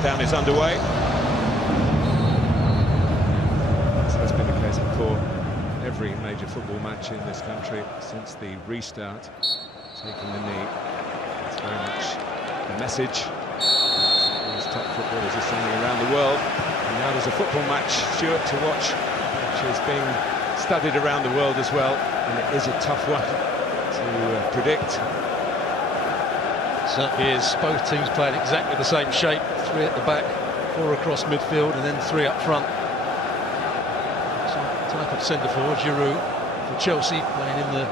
countdown is underway. This has been the case before every major football match in this country since the restart. Taking the knee. It's very much the message these top footballers are sending around the world. And now there's a football match, Stuart, to watch, which is being studied around the world as well. And it is a tough one to predict. Certainly is. Both teams playing exactly the same shape. 3 at the back, 4 across midfield, and then 3 up front. Type of centre-forward, Giroud for Chelsea, playing in the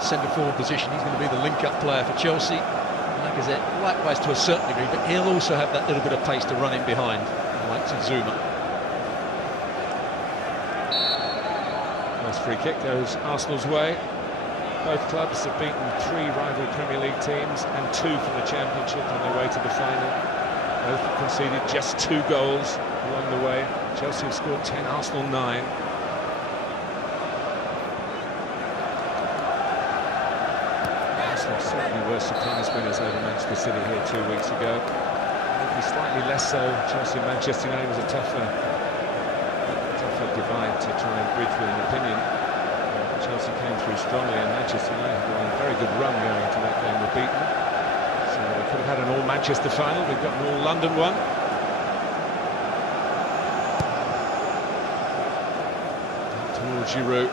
centre-forward position. He's going to be the link-up player for Chelsea. Lacazette, likewise to a certain degree, but he'll also have that little bit of pace to run in behind, like Zuma. First free kick goes Arsenal's way. Both clubs have beaten 3 rival Premier League teams and 2 from the Championship on their way to the final. Both have conceded just 2 goals along the way. Chelsea have scored 10, Arsenal 9. Arsenal certainly were surprise winners over Manchester City here 2 weeks ago. Maybe slightly less so. Chelsea and Manchester United was a tougher divide to try and bridge with an opinion. Chelsea came through strongly, and Manchester United were on a very good run going into that game, were beaten. So we could have had an all-Manchester final. We've got an all-London one. Towards Giroud.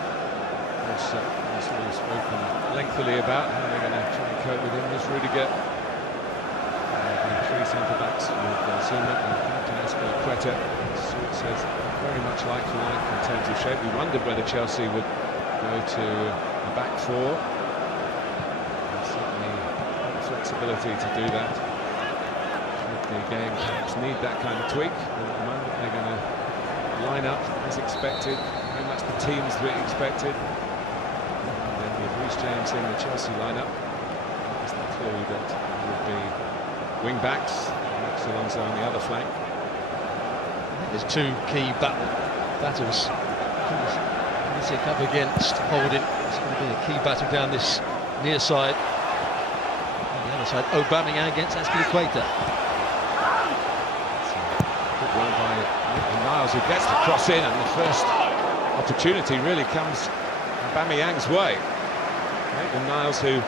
Arsenal has spoken lengthily about how they're going to try and cope with him. There's Rudiger. And 3 centre-backs with Zuma and Captain Azpilicueta. It says very much like for like in terms of shape. We wondered whether Chelsea would go to a back 4. And certainly flexibility to do that. The game perhaps need that kind of tweak. And at the moment they're going to line up as expected. Very much the teams we expected. And then with Reece James in the Chelsea lineup, there's the clue that there would be wing backs. Max Alonso on the other flank. There's 2 key battles. Up against Holding. It's going to be a key battle down this near side. On the other side, Aubameyang against Azpilicueta. Good run by Niles, who gets the cross in, and the first opportunity really comes Aubameyang's way. Niles, who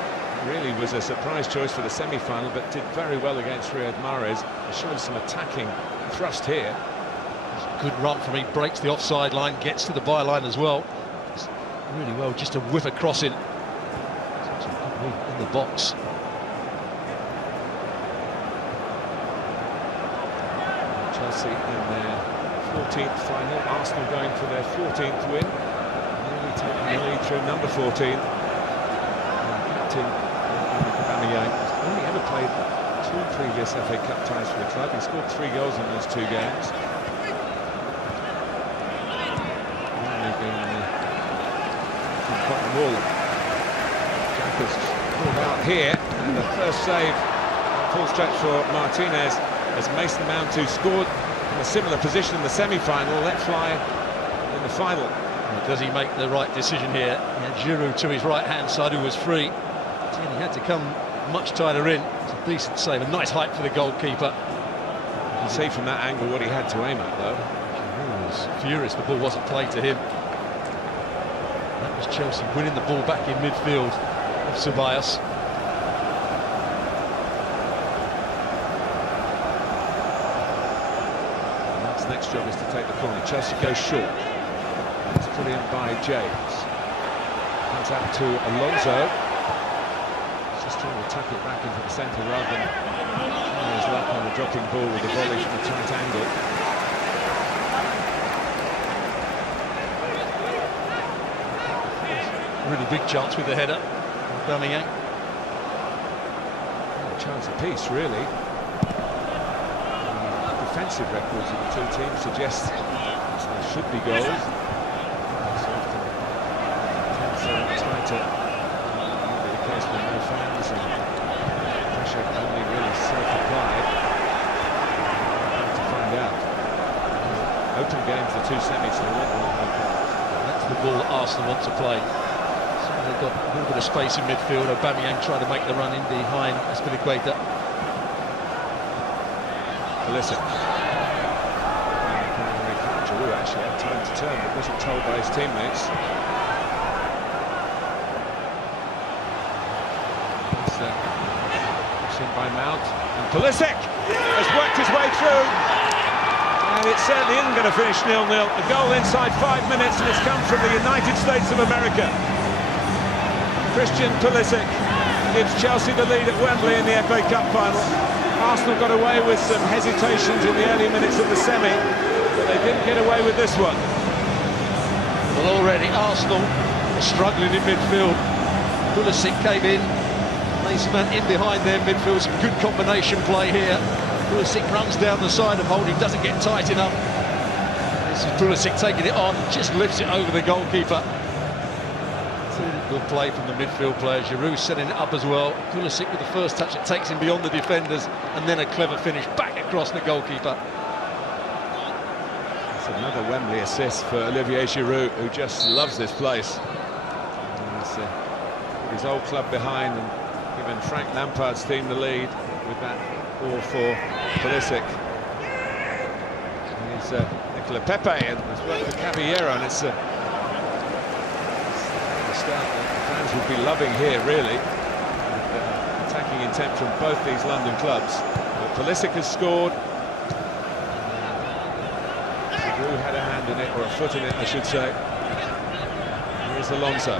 really was a surprise choice for the semi-final, but did very well against Riyad Mahrez. Showed some attacking thrust here. Good run from him, breaks the offside line, gets to the byline as well. Really well just to whip a cross in. In the box. Chelsea in their 14th final. Arsenal going for their 14th win. Nearly taking the lead through number 14. And captain Aubameyang has only ever played 2 previous FA Cup ties for the club. He scored 3 goals in those 2 games. Jackers pulled out here, and the first save full stretch for Martinez as Mason Mount, who scored in a similar position in the semi-final, let fly in the final. Does he make the right decision here? He had Giroud to his right-hand side, who was free. He had to come much tighter in. It's a decent save, a nice height for the goalkeeper. You can see from that angle what he had to aim at, though. Giroud was furious the ball wasn't played to him. That was Chelsea winning the ball back in midfield of Ceballos. That's the next job is to take the corner. Chelsea goes short. It's put in by James. Comes out to Alonso. He's just trying to tuck it back into the centre rather than trying his luck on the dropping ball with a volley from a tight angle. Really big chance with the header. Aubameyang. Chance apiece, really. The defensive records of the 2 teams suggest there should be goals. So often tighter. Maybe the case with no fans and pressure only really self-applied. To find out. Open games, the 2 semis, so they won't all have goals. That's the ball that Arsenal want to play. They've got a little bit of space in midfield. Aubameyang trying to make the run in behind Azpilicueta. Pulisic. Giroud actually had time to turn, but wasn't told by his teammates. It's in by Mount, and Pulisic has worked his way through, and it certainly isn't going to finish 0-0. A goal inside 5 minutes, and it's come from the United States of America. Christian Pulisic gives Chelsea the lead at Wembley in the FA Cup final. Arsenal got away with some hesitations in the early minutes of the semi, but they didn't get away with this one. Well, already Arsenal are struggling in midfield. Pulisic came in, Mason Mount in behind their midfield, some good combination play here. Pulisic runs down the side of Holding, doesn't get tight enough. This is Pulisic taking it on, just lifts it over the goalkeeper. Good play from the midfield players. Giroud setting it up as well. Pulisic with the first touch, it takes him beyond the defenders, and then a clever finish back across the goalkeeper. That's another Wembley assist for Olivier Giroud, who just loves this place. He's put his old club behind and given Frank Lampard's team the lead with that ball for Pulisic. Here's Nicola Pepe, and has worked for Caballero, and it's that the fans would be loving here, really, with attacking intent from both these London clubs. But Pulisic has scored. Giroud had a hand in it, or a foot in it, I should say. Here's Alonso.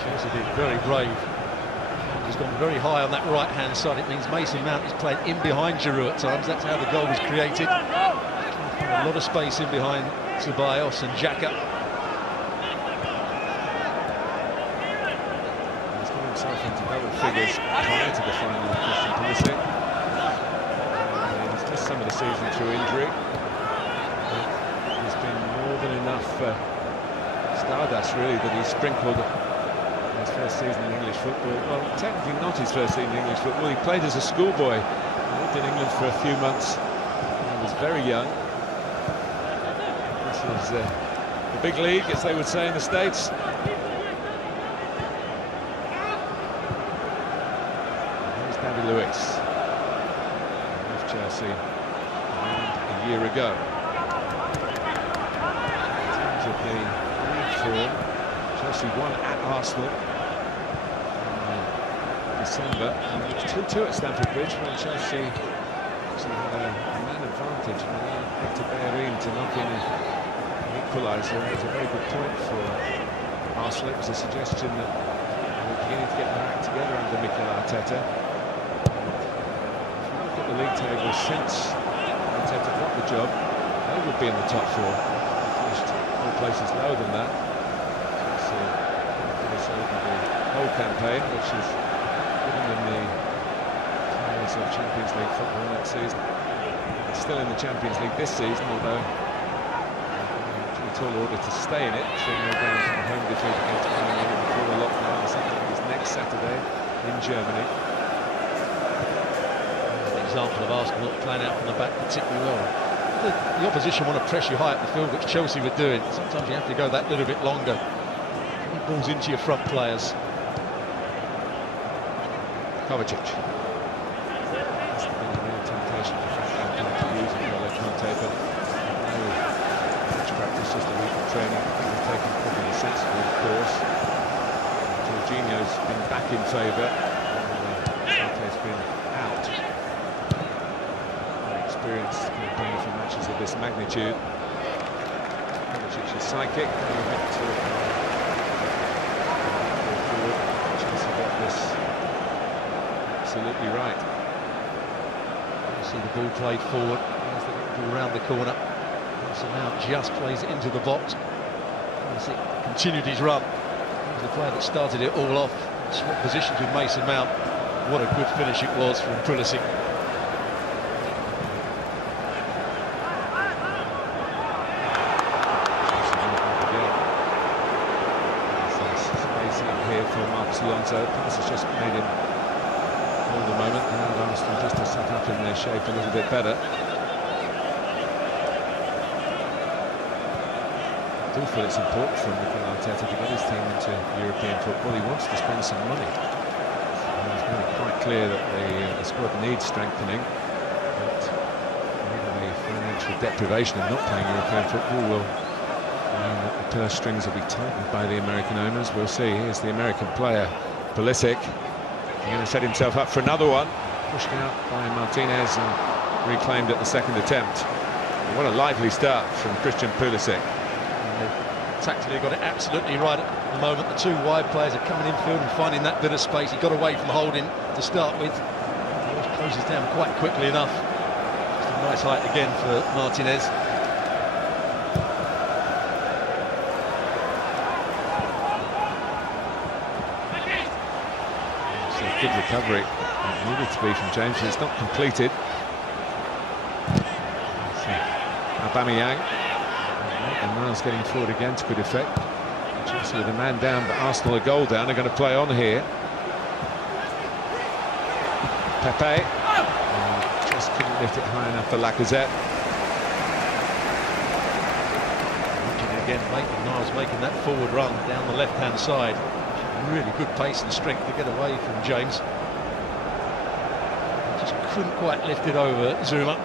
Chelsea did very brave. He's gone very high on that right-hand side. It means Mason Mount is playing in behind Giroud at times. That's how the goal was created. A lot of space in behind Ceballos and Xhaka. He's got himself into double figures prior to the final of Christian Pulisic. He's missed some of the season through injury. There's been more than enough stardust, really, that he's sprinkled in his first season in English football. Well, technically not his first season in English football. He played as a schoolboy. He lived in England for a few months. He was very young. This is the big league, as they would say in the States. Here's David Luiz. He left Chelsea around a year ago. In terms of the league form, Chelsea won at Arsenal in December, and it was 2-2 at Stamford Bridge when Chelsea actually had a man advantage and allowed Hector Bellerin to knock in equaliser. It was a very good point for Arsenal. It was a suggestion that they were beginning to get their act together under Mikel Arteta. If you look at the league table since Arteta got the job, they would be in the top four. They finished all places lower than that. So it's over the whole campaign, which has given them the players of Champions League football next season. They're still in the Champions League this season, although tall order to stay in it, 3-0 down from a home defeat against Bayern Munich before the lockdown. The second leg is next Saturday in Germany. An example of Arsenal not playing out from the back particularly well. The opposition want to press you high up the field, which Chelsea were doing. Sometimes you have to go that little bit longer. Get balls into your front players. Kovacic. That's been a real temptation for Frank Lampard to use N'Golo Kante, but practice, just a week of training. He's taken probably a sensible course. Jorginho's been back in favour. Kante's been out. Very experienced campaign for matches of this magnitude. Kovacic's psychic. Chelsea got this absolutely right. You see the ball played forward. There's the ball around the corner. So now just plays it into the box. As it continued his run. He was the player that started it all off. Swapped positions with Mason Mount. What a good finish it was from Pulisic. Spacing here for Marcus Alonso. Pass has just made him hold the moment, and Arsenal just to set up in their shape a little bit better. I feel it's important for Mikel Arteta to get his team into European football. He wants to spend some money. He's really quite clear that the squad needs strengthening. But the financial deprivation of not playing European football will mean that the purse strings will be tightened by the American owners. We'll see. Here's the American player, Pulisic. He's going to set himself up for another one. Pushed out by Martinez and reclaimed at the second attempt. What a lively start from Christian Pulisic. Tactically got it absolutely right at the moment. The two wide players are coming infield and finding that bit of space. He got away from holding to start with. He closes down quite quickly enough. Just a nice height again for Martinez. It's a good recovery. It needed to be from James, but it's not completed. Aubameyang. And Miles getting forward again to good effect. Chelsea with a man down, but Arsenal a goal down. They're going to play on here. Pepe just couldn't lift it high enough for Lacazette. Again, Miles making that forward run down the left-hand side. Really good pace and strength to get away from James. Just couldn't quite lift it over Zuma.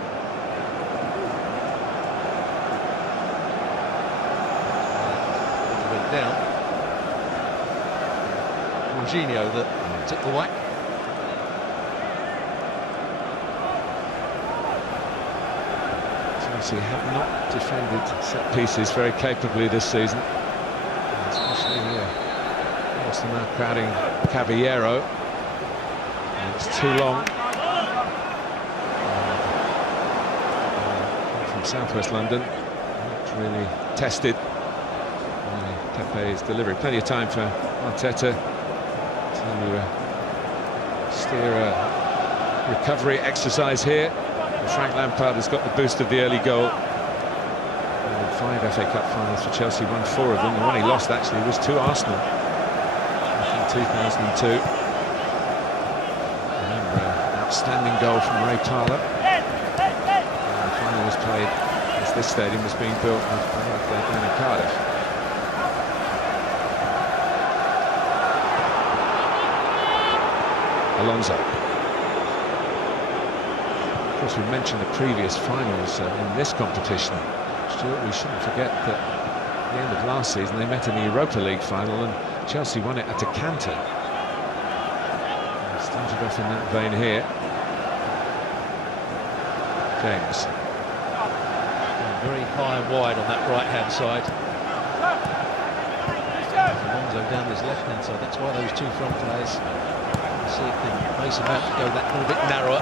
Down. Jorginho that took the whack. Chelsea have not defended set pieces very capably this season, especially whilst they're now crowding Caballero. And it's too long. From southwest London, not really tested. Pepe's delivery. Plenty of time for Arteta to steer a recovery exercise here. And Frank Lampard has got the boost of the early goal. 5 FA Cup finals for Chelsea, won 4 of them. The one he lost actually was to Arsenal back in 2002. Remember, an outstanding goal from Ray Parlour. And the final was played as this stadium was being built down in Cardiff. Alonso. Of course, we mentioned the previous finals in this competition. Stuart, we shouldn't forget that at the end of last season they met in the Europa League final and Chelsea won it at a canter. Started off in that vein here. James. Very high and wide on that right-hand side. Alonso down this left-hand side. That's why those two front players. See if Mason Mount to go that little bit narrower.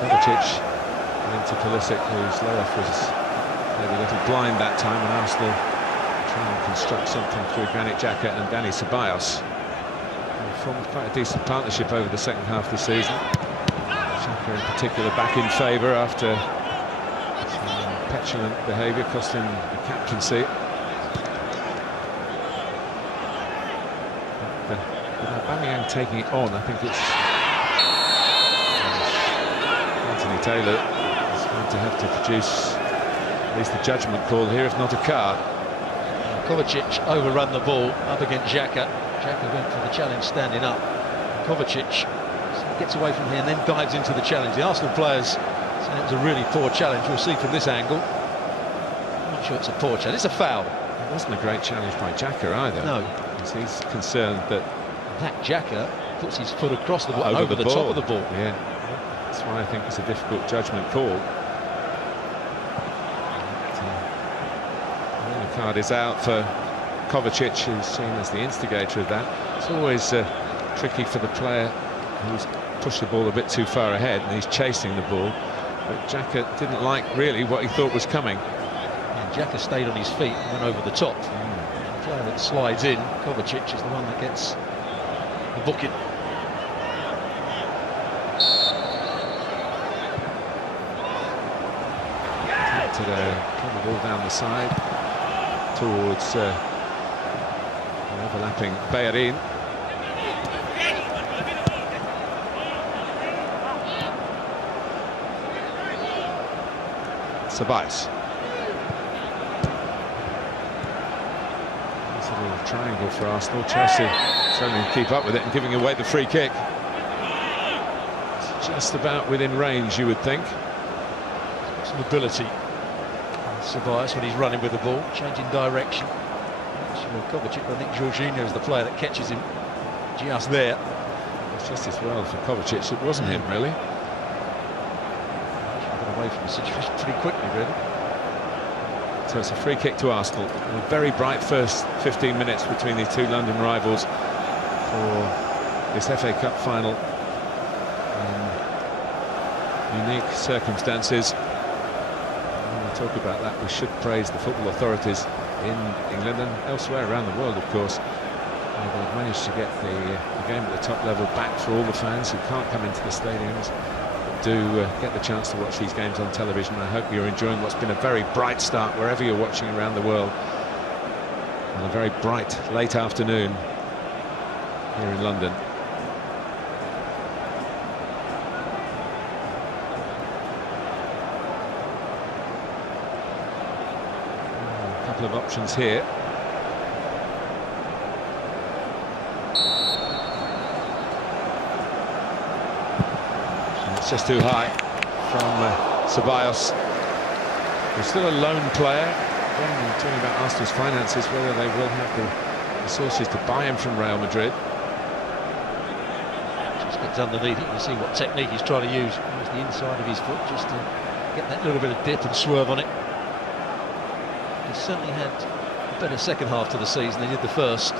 Kovacic into Pulisic, whose layoff was maybe a little blind that time, and Arsenal trying to construct something through Granit Xhaka and Dani Ceballos. They formed quite a decent partnership over the second half of the season. Xhaka in particular back in favour after some petulant behaviour cost him the captaincy. With Aubameyang taking it on, I think it's Anthony Taylor is going to have to produce at least a judgment call here, if not a card. Kovacic overrun the ball up against Xhaka. Xhaka went for the challenge standing up. Kovacic gets away from here and then dives into the challenge. The Arsenal players say it was a really poor challenge. We'll see from this angle. I'm not sure it's a poor challenge. It's a foul. It wasn't a great challenge by Xhaka either. No. He's concerned that Xhaka puts his foot across the ball, over the top of the ball. Yeah, that's why I think it's a difficult judgment call. The card is out for Kovacic, who's seen as the instigator of that. It's always tricky for the player who's pushed the ball a bit too far ahead and he's chasing the ball. But Xhaka didn't like really what he thought was coming. And Xhaka stayed on his feet and went over the top. The player that slides in, Kovacic, is the one that gets the booking. Pull the ball down the side towards overlapping Bellerin. Ceballos. It's a little triangle for Arsenal. Chelsea struggling to keep up with it and giving away the free kick. It's just about within range, you would think. Some ability. Ceballos when he's running with the ball, changing direction. Kovacic, I think Jorginho is the player that catches him just there. It's just as well for Kovacic, it wasn't him really. Got away from the situation pretty quickly, really. So it's a free kick to Arsenal. A very bright first 15 minutes between these two London rivals for this FA Cup final. Unique circumstances. When we talk about that, we should praise the football authorities in England and elsewhere around the world, of course. They've managed to get the game at the top level back for all the fans who can't come into the stadiums, but do get the chance to watch these games on television. I hope you're enjoying what's been a very bright start wherever you're watching around the world, on a very bright late afternoon here in London. A couple of options here. It's just too high from Ceballos. He's still a lone player. Again, talking about Arsenal's finances, whether they will have the resources to buy him from Real Madrid. Just gets underneath it, you see what technique he's trying to use. Use the inside of his foot just to get that little bit of dip and swerve on it. He certainly had a better second half to the season than he did the first.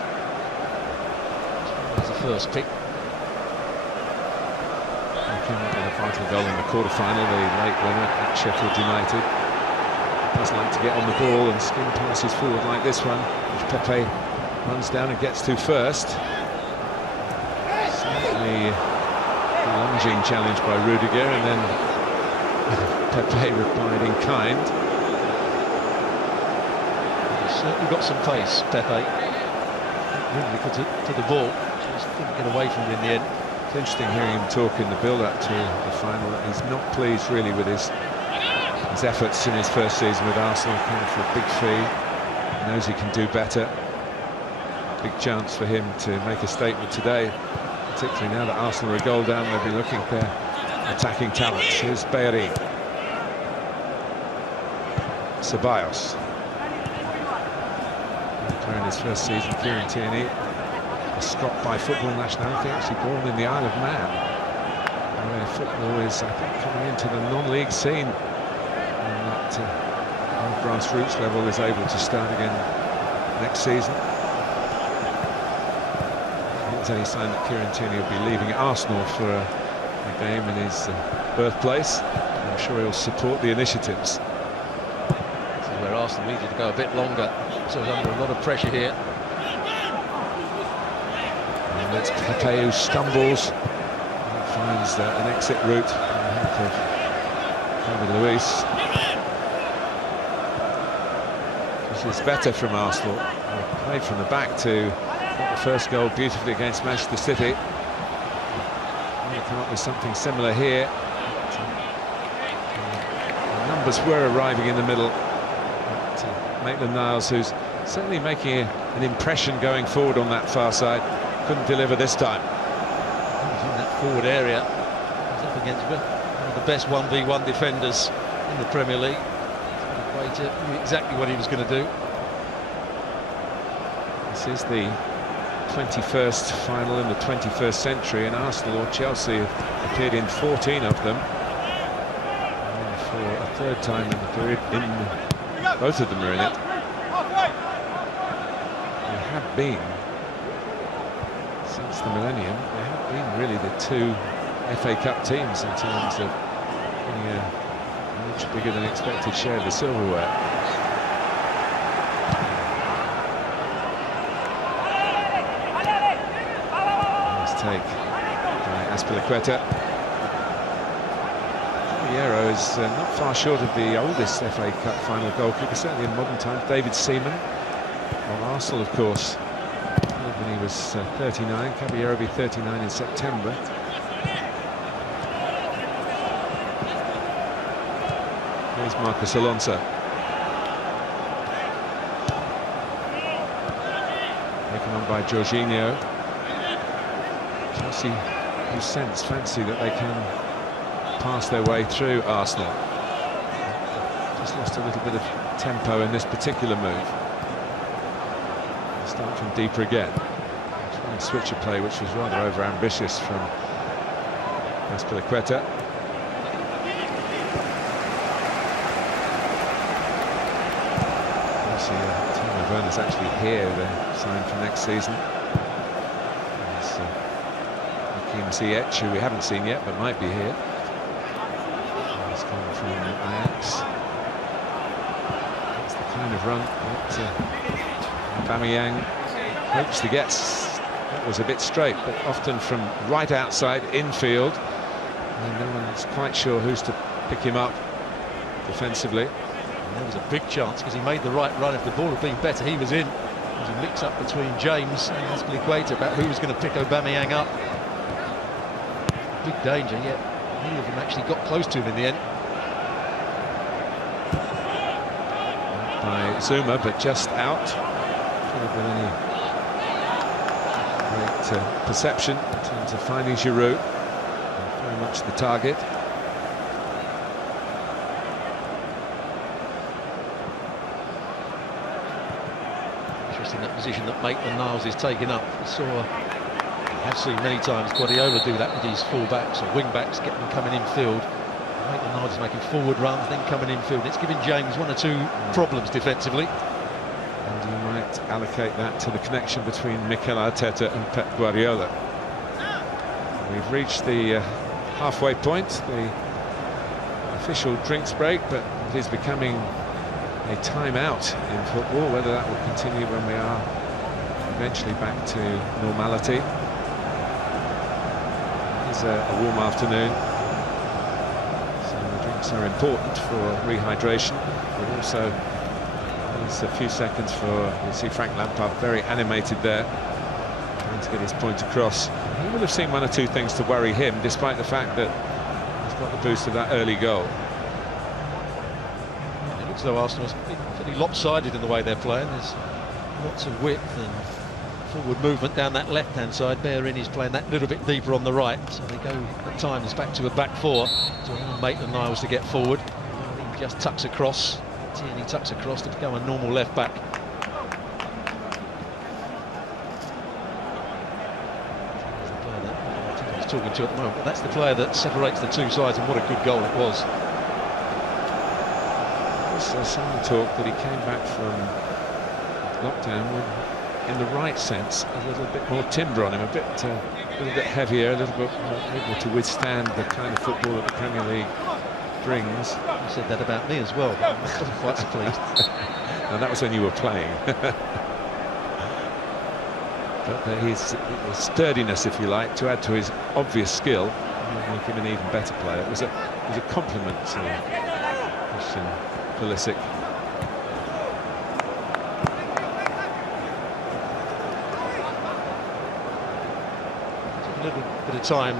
As the first pick. Came up with a vital goal in the quarter-final, the late winner at Sheffield United. Does like to get on the ball and skin passes forward like this one, which Pepe runs down and gets to first. Slightly lunging challenge by Rudiger, and then Pepe replied in kind. He's certainly got some pace, Pepe. Really good to the ball, just couldn't get away from it in the end. It's interesting hearing him talk in the build-up to the final. He's not pleased really with his efforts in his first season with Arsenal. Came for a big fee. He knows he can do better. Big chance for him to make a statement today, particularly now that Arsenal are a goal down. They'll be looking at their attacking talents. Here's Bayery. Ceballos. Playing his first season, Kieran Tierney. A Scot by football nationality, actually born in the Isle of Man, where football is, I think, coming into the non-league scene, and that grassroots level is able to start again next season. There's any sign that Kieran Tierney will be leaving Arsenal for a game in his birthplace. I'm sure he'll support the initiatives. This is where Arsenal needed to go a bit longer, so he's under a lot of pressure here. It's Pepe who stumbles and finds an exit route in the help of David Luiz. This is better from Arsenal. They played from the back to get the first goal beautifully against Manchester City. They come up with something similar here. The numbers were arriving in the middle. Maitland-Niles, who's certainly making an impression going forward on that far side, couldn't deliver this time. He's in that forward area. He's up against one of the best 1v1 defenders in the Premier League. He knew exactly what he was going to do. This is the 21st final in the 21st century, and Arsenal or Chelsea have appeared in 14 of them. And for a third time in the period, both of them are in it. They have been, since the millennium, they have been really the two FA Cup teams in terms of winning a much bigger than expected share of the silverware. Nice take by Azpilicueta. Caballero is not far short of the oldest FA Cup final goalkeeper, certainly in modern times. David Seaman of Arsenal, of course, when he was 39. Caballero will be 39 in September. Here's Marcos Alonso. taken on by Jorginho. Chelsea, who fancy that they can pass their way through Arsenal. Just lost a little bit of tempo in this particular move. Start from deeper again. Try and switch a play which was rather over-ambitious from Azpilicueta. Timo Werner's actually here, they're signed for next season. There's Hakim Ziyech, who we haven't seen yet, but might be here. He's coming from Ajax. That's the kind of run that Aubameyang hopes to get. That was a bit straight, but often from right outside infield, and no one's quite sure who's to pick him up defensively. And there was a big chance because he made the right run. If the ball had been better, he was in. There was a mix-up between James and Azpilicueta about who was going to pick Aubameyang up. Big danger, yet neither of them actually got close to him in the end. By Zuma, but just out. Not with any great perception in terms of finding Giroud. Very much the target. Interesting that position that Maitland-Niles is taking up. I've seen many times Guardiola do that with his full-backs or wing-backs, get them coming in field. Maitland-Niles is making forward runs, then coming in field. It's giving James one or two problems defensively. And you might allocate that to the connection between Mikel Arteta and Pep Guardiola. We've reached the halfway point, the official drinks break, but it is becoming a timeout in football. Whether that will continue when we are eventually back to normality. It's a warm afternoon, so the drinks are important for rehydration, but also there's a few seconds for, you see Frank Lampard very animated there, trying to get his point across. He will have seen one or two things to worry him, despite the fact that he's got the boost of that early goal. It looks as though Arsenal's pretty lopsided in the way they're playing. There's lots of width and forward movement down that left-hand side. Bellerin is playing that little bit deeper on the right, so they go at times back to a back four to allow Maitland-Niles to get forward. He just tucks across. Tierney tucks across to become a normal left back. He's talking to at the moment, but that's the player that separates the two sides, and what a good goal it was. There's some talk that he came back from lockdown with, in the right sense, a little bit more timber on him, a little bit heavier, a little bit more able to withstand the kind of football that the Premier League brings. You said that about me as well, but I wasn't quite so pleased. And that was when you were playing. But his sturdiness, if you like, to add to his obvious skill, will make him an even better player. It was a compliment to Christian Pulisic. Took a little bit of time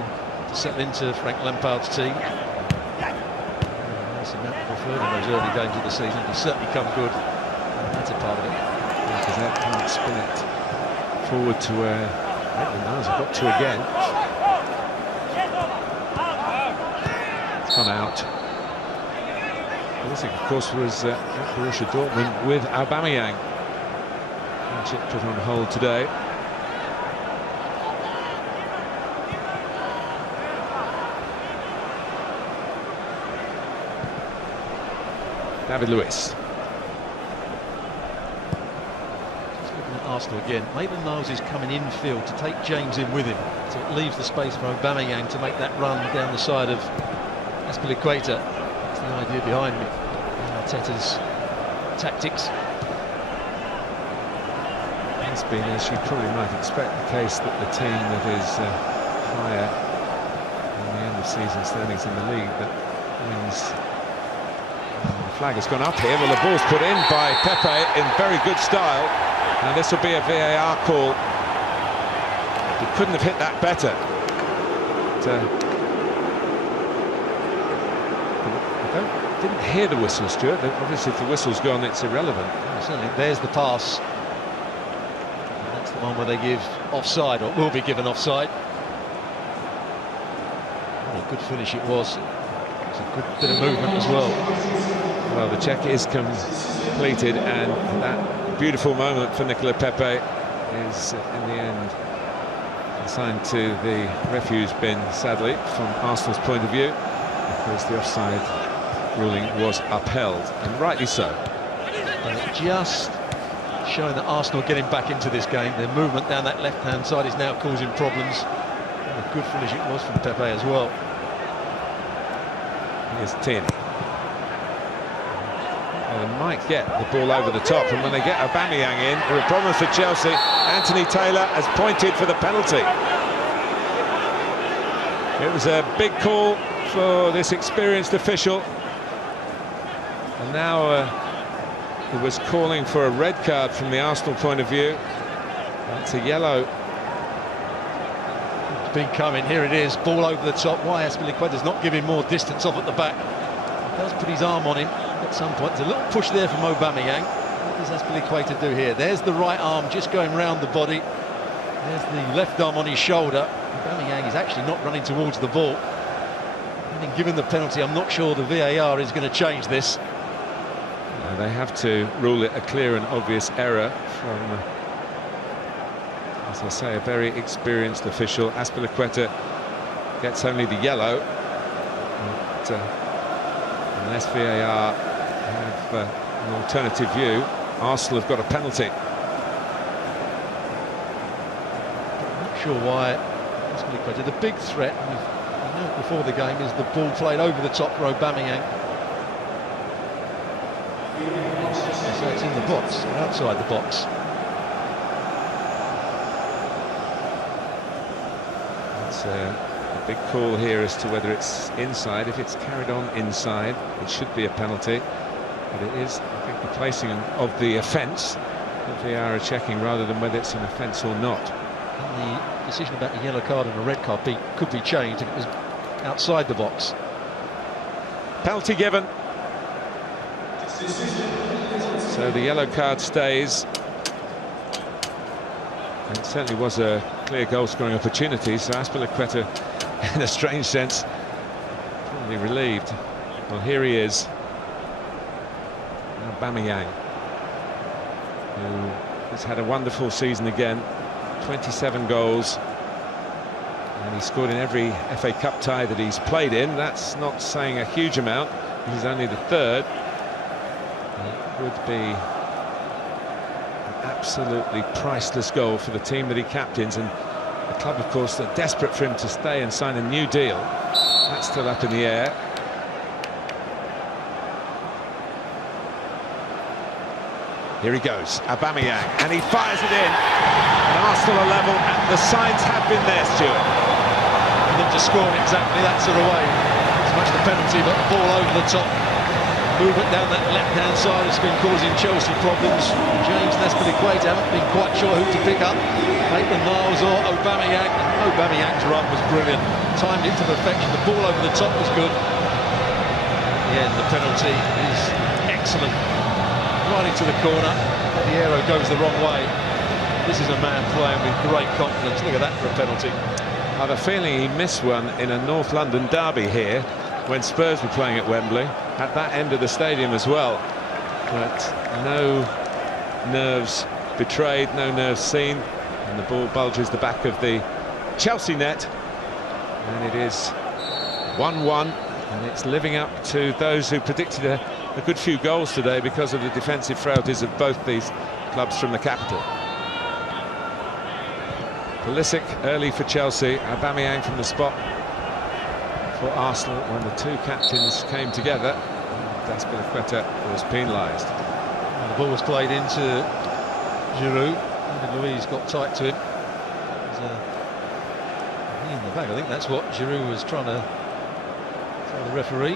to settle into Frank Lampard's team. Preferred in those early games of the season. He's certainly come good. That's a part of it. Because that can't spin it forward to where Maitland-Niles have got to again. It's gone out. Pulisic, of course, was at Borussia Dortmund with Aubameyang. Magic put on hold today. David Luiz. Just looking at Arsenal again. Maitland-Niles is coming infield to take James in with him, so it leaves the space for Aubameyang to make that run down the side of Azpilicueta. That's the idea behind Arteta's tactics. It has been, as you probably might expect, the case that the team that is higher in the end of season standings in the league that wins. Flag has gone up here. Well, the ball's put in by Pepe in very good style, and this will be a VAR call. He couldn't have hit that better. But, I didn't hear the whistle, Stuart. Obviously, if the whistle's gone, it's irrelevant. Certainly, there's the pass. And that's one where they give offside, or will be given offside. What a good finish it was. It's a good bit of movement as well. Well, the check is completed, and that beautiful moment for Nicola Pepe is, in the end, assigned to the refuse bin, sadly, from Arsenal's point of view, because the offside ruling was upheld, and rightly so. And it just showing that Arsenal getting back into this game. Their movement down that left-hand side is now causing problems. And a good finish it was from Pepe as well. Here's Tierney. Well, they might get the ball over the top, and when they get Aubameyang in, there are problems for Chelsea. Anthony Taylor has pointed for the penalty. It was a big call for this experienced official, and now he was calling for a red card from the Arsenal point of view. That's a yellow. It's been coming. Here it is, ball over the top. Why Azpilicueta's not giving more distance off at the back? He does put his arm on him at some point. There's a little push there from Aubameyang. What does Azpilicueta do here? There's the right arm just going round the body. There's the left arm on his shoulder. Aubameyang is actually not running towards the ball. And given the penalty, I'm not sure the VAR is going to change this. They have to rule it a clear and obvious error from, as I say, a very experienced official. Azpilicueta gets only the yellow, but unless VAR have an alternative view, Arsenal have got a penalty. Not sure why Azpilicueta. The big threat, we know before the game, is the ball played over the top for Aubameyang. So it's in the box, or outside the box. It's a big call here as to whether it's inside. If it's carried on inside, it should be a penalty. But it is, I think, the placing of the offence that VAR are checking, rather than whether it's an offence or not. And the decision about a yellow card and a red card could be changed if it was outside the box. Penalty given. So the yellow card stays. And it certainly was a clear goal-scoring opportunity, so Azpilicueta, in a strange sense, probably relieved. Well, here he is, Aubameyang, who has had a wonderful season again, 27 goals, and he scored in every FA Cup tie that he's played in. That's not saying a huge amount, he's only the third. It would be an absolutely priceless goal for the team that he captains, and the club, of course, are desperate for him to stay and sign a new deal. That's still up in the air. Here he goes, Aubameyang, and he fires it in. And Arsenal are level, and the signs have been there, Stuart. And them to score in exactly that sort of way. It's much the penalty, but the ball over the top. Movement down that left-hand side has been causing Chelsea problems. James and Azpilicueta haven't been quite sure who to pick up. Maitland-Niles or Aubameyang. And Aubameyang's run was brilliant. Timed it to perfection. The ball over the top was good. Yeah, the penalty is excellent. Right into the corner. The arrow goes the wrong way. This is a man playing with great confidence. Look at that for a penalty. I have a feeling he missed one in a North London derby here, when Spurs were playing at Wembley, at that end of the stadium as well. But no nerves betrayed, no nerves seen, and the ball bulges the back of the Chelsea net, and it is 1-1, and it's living up to those who predicted a good few goals today because of the defensive frailties of both these clubs from the capital. Pulisic early for Chelsea, Aubameyang from the spot for Arsenal when the two captains came together. Azpilicueta was penalised. The ball was played into Giroud. David Luiz got tight to him. There's a knee in the back. I think that's what Giroud was trying to tell the referee. He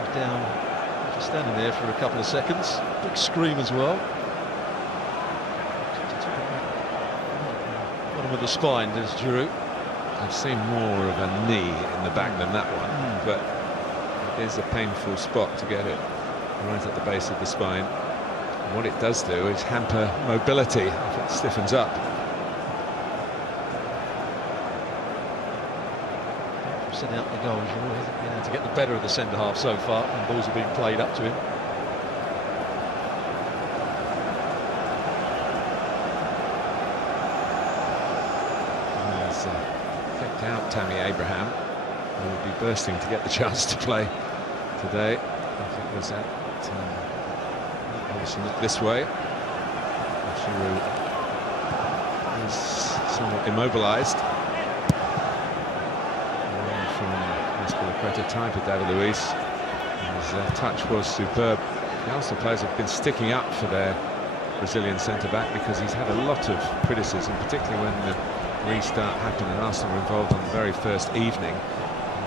was down, just standing there for a couple of seconds. Big scream as well. Bottom of the spine, there's Giroud. I've seen more of a knee in the back than that one, but it is a painful spot to get it right at the base of the spine. What it does do is hamper mobility if it stiffens up. Setting up the goals, he hasn't been able to get the better of the centre half so far, and balls are being played up to him. He's kicked out Tammy Abraham, who will be bursting to get the chance to play today. I think it was at obviously not this way. Giroud is somewhat immobilised. Quite a time for David Luiz. His touch was superb. The Arsenal players have been sticking up for their Brazilian centre-back because he's had a lot of criticism, particularly when the restart happened and Arsenal were involved on the very first evening.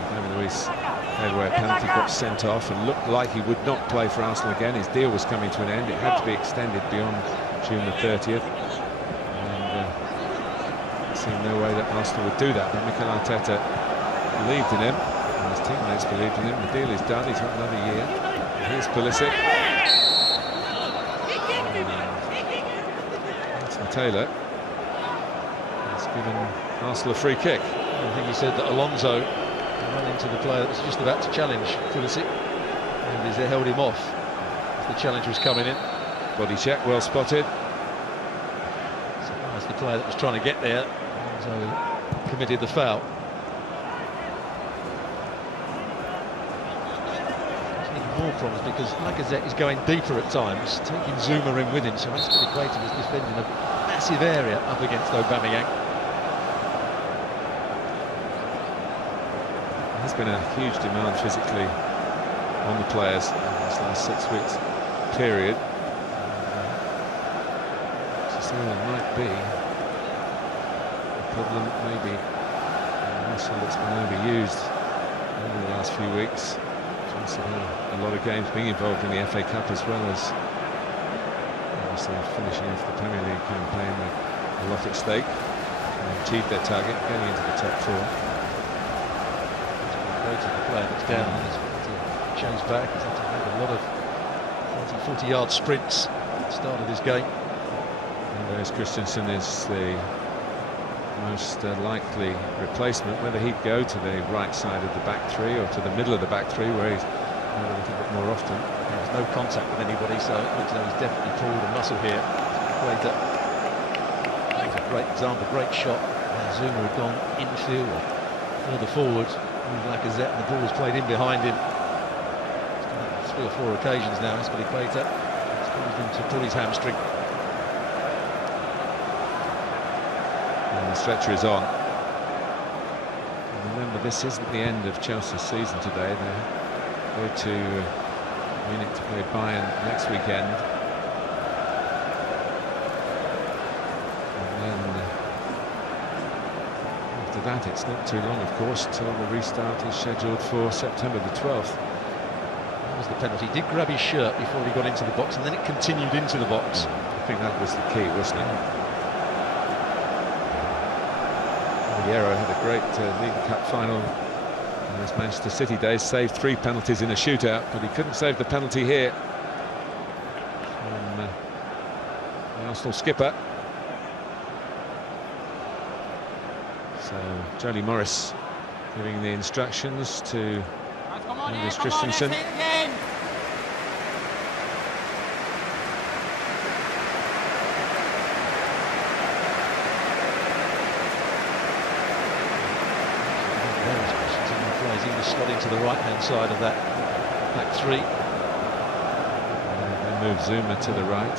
David Luiz gave away a penalty, got sent off and looked like he would not play for Arsenal again. His deal was coming to an end. It had to be extended beyond June the 30th. And it seemed no way that Arsenal would do that, but Mikel Arteta believed in him. His teammates believed in him. The deal is done. He's got another year. And here's Pulisic. Anthony Taylor has given Arsenal a free kick. I think he said that Alonso ran into the player that was just about to challenge Pulisic, and he held him off as the challenge was coming in. Body check, well spotted. So that's the player that was trying to get there. Alonso committed the foul. More problems because Lacazette is going deeper at times, taking Zuma in with him, so Azpilicueta was defending a massive area up against Aubameyang. There's been a huge demand physically on the players in this last 6 weeks period. So there might be a problem, maybe a muscle that's been overused over the last few weeks. A lot of games being involved in the FA Cup as well as obviously finishing off the Premier League campaign with a lot at stake. And achieved their target, getting into the top four. The player that's down and has got to change back. He's had to make a lot of 40-yard sprints at the start of this game. Whereas Christensen is the most likely replacement, whether he'd go to the right side of the back three or to the middle of the back three where he's a little bit more often. There was no contact with anybody, so it looks like he's definitely pulled a muscle here. It's a great example, great shot. And Zuma had gone infield or further forward with Lacazette, and the ball was played in behind him. It's 3 or 4 occasions now, Azpilicueta. It's caused him to pull his hamstring. And the stretcher is on. And remember, this isn't the end of Chelsea's season today. They go to Munich to play Bayern next weekend. And then after that, it's not too long, of course, until the restart is scheduled for September the 12th. That was the penalty. He did grab his shirt before he got into the box, and then it continued into the box. I think that was the key, wasn't it? Viero had a great League Cup final in his Manchester City days, saved 3 penalties in a shootout, but he couldn't save the penalty here from the Arsenal skipper. So Jolie Morris giving the instructions to Anders Christensen. Slotting to the right-hand side of that back three. They move Zuma to the right,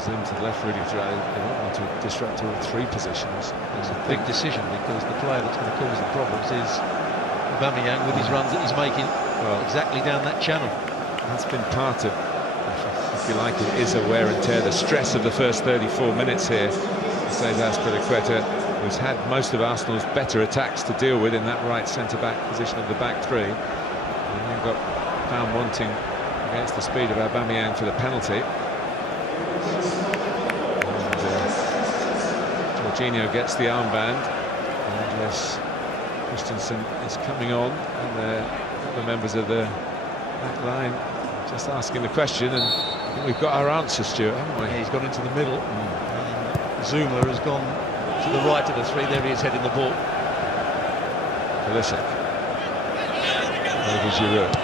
Zuma to the left. Really, they don't want to disrupt all 3 positions. It's a big decision because the player that's going to cause the problems is Aubameyang with his runs that he's making exactly down that channel. That's been part of, if you like, it is a wear and tear. The stress of the first 34 minutes here, says Azpilicueta, who's had most of Arsenal's better attacks to deal with in that right centre-back position of the back three. And then got found wanting against the speed of Aubameyang for the penalty. And Jorginho gets the armband. And yes, Christensen is coming on. And the members of the back line just asking the question, and I think we've got our answer, Stuart, haven't we? Yeah, he's gone into the middle. Zuma has gone to the right of the three. There he is heading the ball. Pulisic. Over Giroud.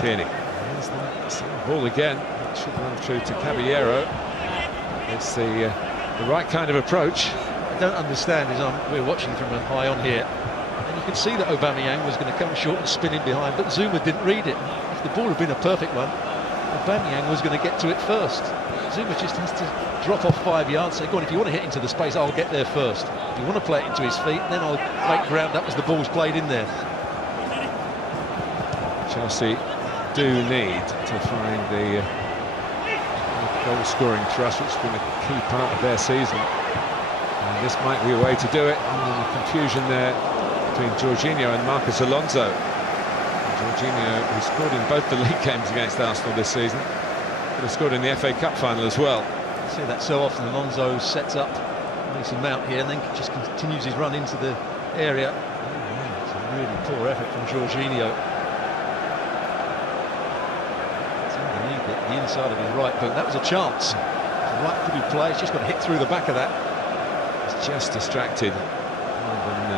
Tierney. There's that same ball again. It should run through to Caballero. It's the right kind of approach. I don't understand is we're watching from high on here, and you can see that Aubameyang was going to come short and spin in behind, but Zuma didn't read it. If the ball had been a perfect one, Aubameyang was going to get to it first. Zuma just has to drop off 5 yards, say, go on, if you want to hit into the space, I'll get there first. If you want to play it into his feet, then I'll make ground up as the ball's played in there. Chelsea do need to find the goal-scoring thrust, which has been a key part of their season. And this might be a way to do it. And the confusion there between Jorginho and Marcos Alonso. Jorginho, who scored in both the league games against Arsenal this season, could have scored in the FA Cup final as well. You see that so often. Alonso sets up Mason Mount here and then just continues his run into the area. Oh, it's a really poor effort from Jorginho. The inside of his right boot. That was a chance. Right-footed play. He's just got to hit through the back of that. He's just distracted more than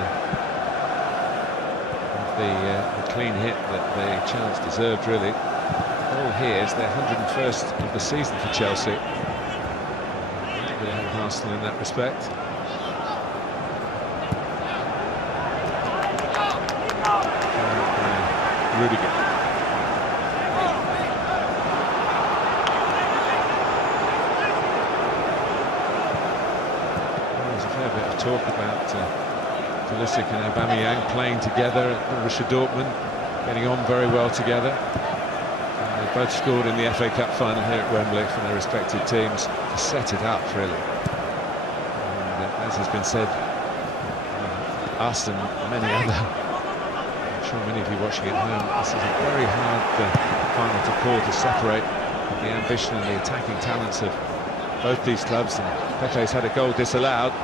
the clean hit that the chance deserved, really. The goal here is their 101st of the season for Chelsea. They have Arsenal in that respect. Rudiger. Talk about Pulisic and Aubameyang playing together at Borussia Dortmund, getting on very well together. And they both scored in the FA Cup final here at Wembley for their respective teams to set it up, really. And as has been said, us and many other, I'm sure many of you watching at home, this is a very hard final to call, to separate the ambition and the attacking talents of both these clubs. And Pepe's had a goal disallowed.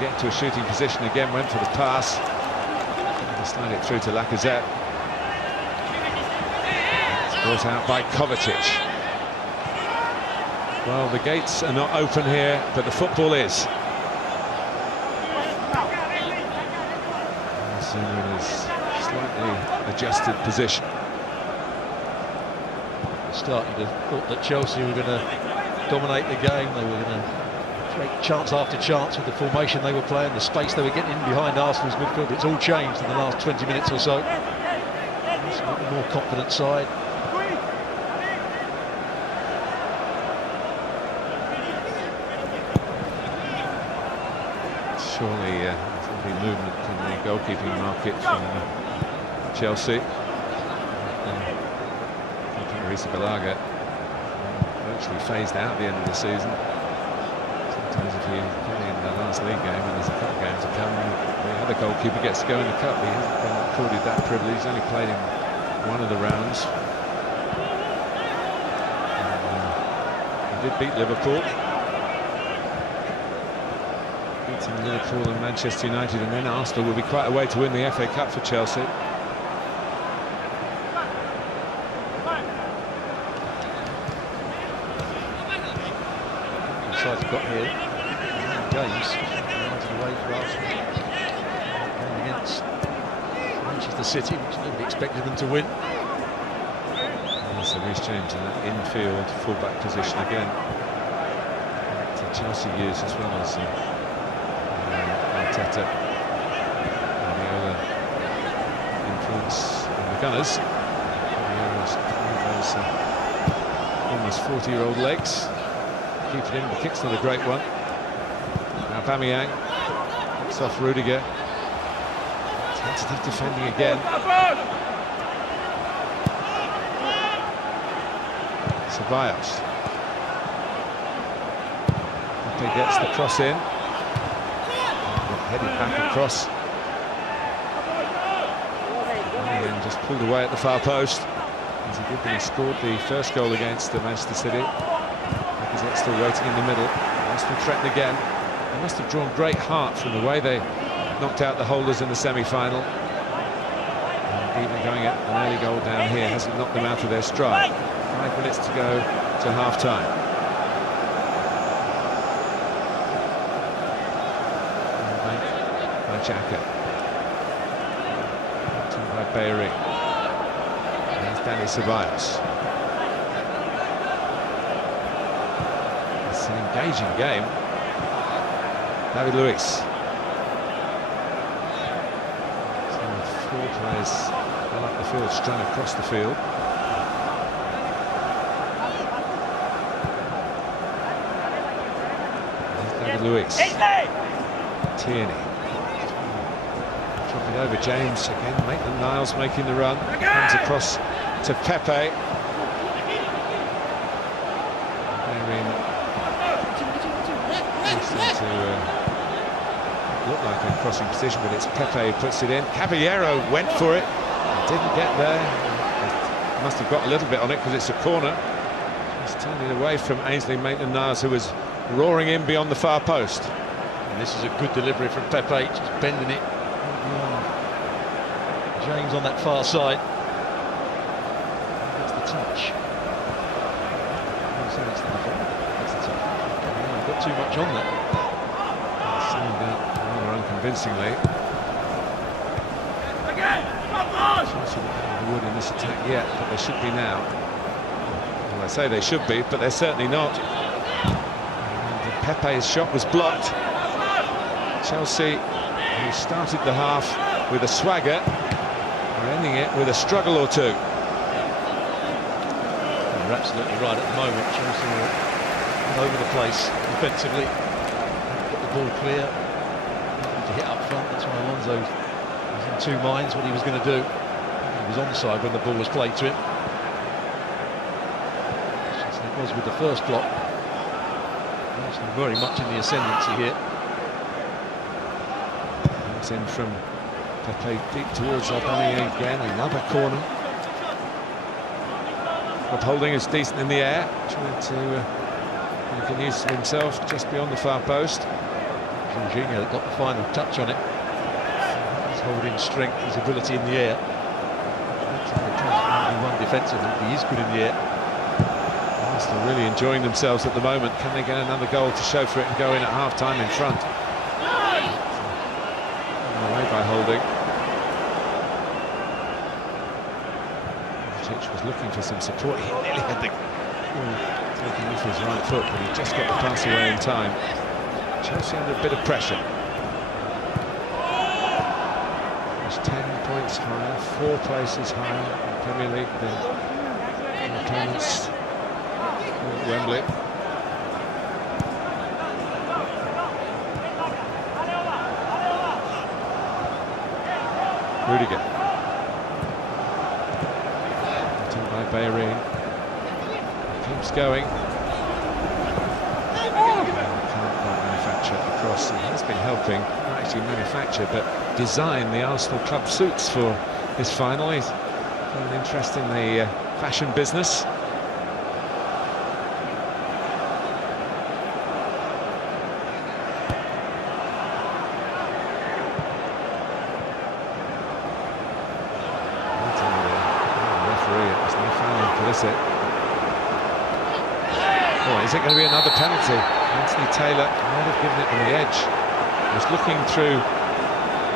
Get into a shooting position again, went for the pass, and slide it through to Lacazette. It's brought out by Kovacic. Well, the gates are not open here, but the football is. Zuma in his slightly adjusted position. Started to thought that Chelsea were going to dominate the game. They were going to create chance after chance with the formation they were playing, the space they were getting in behind Arsenal's midfield, but it's all changed in the last 20 minutes or so. It's a more confident side. Surely there'll be movement in the goalkeeping market from Chelsea. Arrizabalaga virtually phased out at the end of the season. Sometimes if you play in the last league game and there's a cup game to come, the other goalkeeper gets to go in the cup. He hasn't been accorded that privilege. He's only played in one of the rounds. He did beat Liverpool. Beating Liverpool and Manchester United, and then Arsenal will be quite a way to win the FA Cup for Chelsea. Sides have got here games away for Arsenal going against Manchester City, which nobody expected them to win. So Reece James in that infield full-back position again. To Chelsea use as well as Arteta, Guardiola influence on the Gunners. Guardiola's almost 40-year-old legs. Keep it in, the kick's not a great one. Now Aubameyang kicks off Rudiger. Tentative defending again. Ceballos. Pepe gets the cross in. Headed back across. And just pulled away at the far post, as he did when he scored the first goal against Manchester City. It's still waiting in the middle. Arsenal threaten again. They must have drawn great heart from the way they knocked out the holders in the semi-final. And even going at an early goal down here hasn't knocked them out of their stride. 5 minutes to go to half-time. By Xhaka. By Bayri. There's Dani Ceballos. It's an engaging game. David Luiz. So 4 players well up the field, strung across the field. There's David Luiz. Tierney. Drop it over James again. Maitland-Niles making the run. Comes across to Pepe. Looked like a crossing position, but it's Pepe who puts it in. Caballero went for it, didn't get there. Must have got a little bit on it because it's a corner. He's turning it away from Ainsley Maitland-Niles, who was roaring in beyond the far post. And this is a good delivery from Pepe, just bending it. James on that far side. That's the touch. That's the touch. Got too much on that. Rather unconvincingly. Chelsea not out of the wood in this attack yet, but they should be now. Well, I say they should be, but they're certainly not. And Pepe's shot was blocked. Chelsea, who started the half with a swagger, are ending it with a struggle or two. And you're absolutely right at the moment. Chelsea are all over the place defensively. Got the ball clear. To hit up front, that's why Alonso was in 2 minds what he was going to do. He was onside when the ball was played to him. As it was with the first block. Arsenal very much in the ascendancy here. Comes in from Pepe deep towards Aubameyang again, another corner. Rob Holding is decent in the air, trying to make a use of himself just beyond the far post. Jorginho that got the final touch on it. His holding strength, his ability in the air. One defensively, he is good in the air. Arsenal really enjoying themselves at the moment. Can they get another goal to show for it and go in at half-time in front? Away by Holding. Tich was looking for some support. He nearly had the taking off his right foot, but he just got the pass away in time. Chelsea under a bit of pressure. It's 10 points higher, 4 places higher in the Premier League than opponents at Wembley. Rudiger. Beaten by Bayri. Keeps going. Across, and has been helping, not actually manufacture but design the Arsenal club suits for this final. He's got an interest in the fashion business. Referee, it was no foul on Pulisic. Oh, is it going to be another penalty? Anthony Taylor might have given it on the edge. He was looking through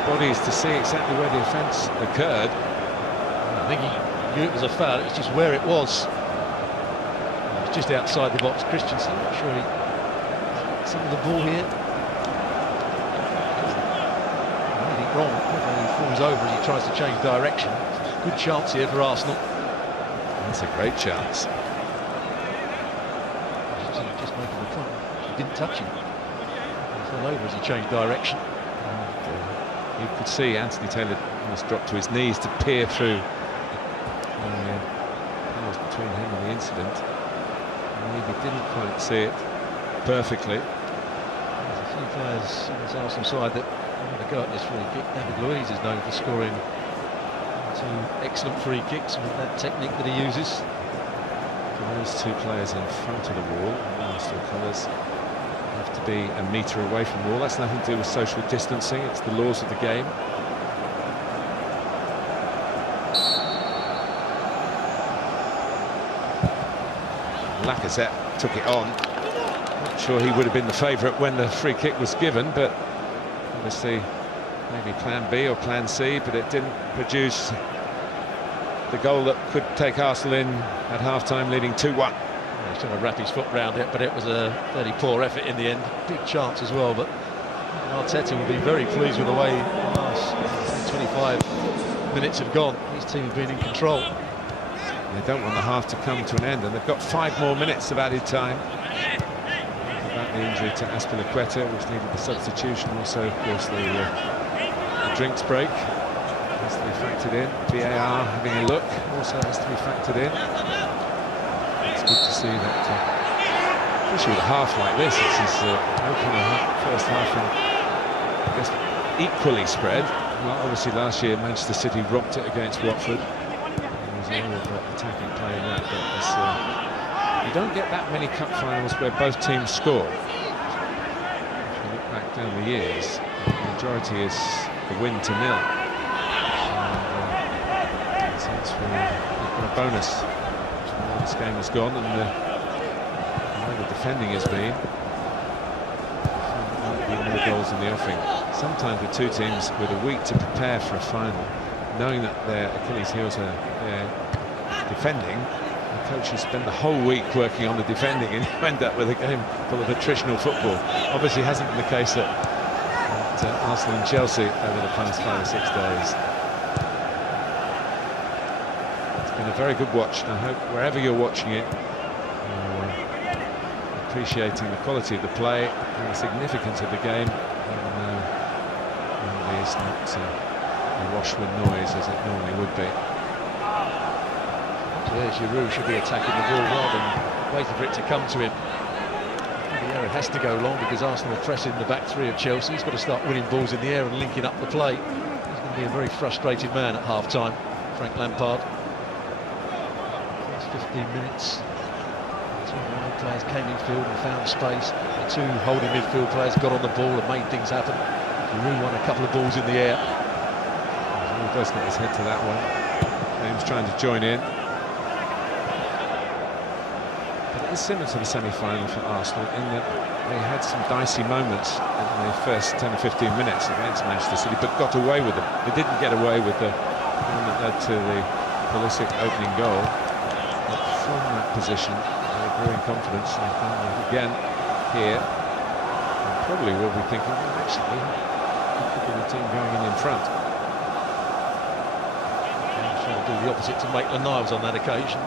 bodies to see exactly where the offence occurred. I think he knew it was a foul, it's just where it was. It was just outside the box. Christensen, I'm not sure he some of the ball here. Anything wrong, he falls over as he tries to change direction. Good chance here for Arsenal. That's a great chance. Just making the point. He didn't touch him. He fell over as he changed direction. And, you could see Anthony Taylor almost dropped to his knees to peer through was between him and the incident. Maybe didn't quite see it perfectly. There's a few players on this Arsenal side that want to go at this free kick. David Luiz is known for scoring 2 excellent free kicks with that technique that he uses. Those 2 players in front of the wall, Arsenal colours, have to be a metre away from the ball. That's nothing to do with social distancing, it's the laws of the game. Lacazette took it on. Not sure he would have been the favourite when the free kick was given, but obviously maybe plan B or plan C, but it didn't produce the goal that could take Arsenal in at half-time, leading 2-1. He's trying to wrap his foot round it, but it was a fairly poor effort in the end. Big chance as well, but Arteta will be very pleased with the way the last 25 minutes have gone. His team have been in control. They don't want the half to come to an end, and they've got 5 more minutes of added time. About the injury to Azpilicueta, which needed the substitution. Also, of course, the drinks break has to be factored in. VAR having a look also has to be factored in. It's good to see that, especially with a half like this, it's his opening first half, and I guess equally spread. Well, obviously, last year Manchester City romped it against Watford. There was a lot of attacking play in that, but you don't get that many cup finals where both teams score. If you look back down the years, the majority is the win to nil. So it's a bonus where this game has gone, and the way the defending has been. More goals in the offing. Sometimes with two teams with a week to prepare for a final, knowing that their Achilles heels are defending, the coaches spend the whole week working on the defending, and you end up with a game full of attritional football. Obviously hasn't been the case at Arsenal and Chelsea over the past 5 or 6 days. It's been a very good watch, and I hope wherever you're watching it, appreciating the quality of the play and the significance of the game, even though it is not awash with noise as it normally would be. Yeah, Giroud should be attacking the ball rather than waiting for it to come to him. The error has to go long because Arsenal are pressing the back three of Chelsea. He's got to start winning balls in the air and linking up the play. He's going to be a very frustrated man at half-time, Frank Lampard. First 15 minutes. 2 wide players came in field and found space. The 2 holding midfield players got on the ball and made things happen. Giroud won a couple of balls in the air. He does get his head to that one. James trying to join in. But it is similar to the semi-final for Arsenal in that they had some dicey moments in the first 10 or 15 minutes against Manchester City, but got away with them. They didn't get away with the one that led to the Pulisic opening goal. But from that position, growing confidence, and again here, and probably will be thinking, well, actually, it could be the team going in front. Trying to do the opposite to Maitland Niles on that occasion.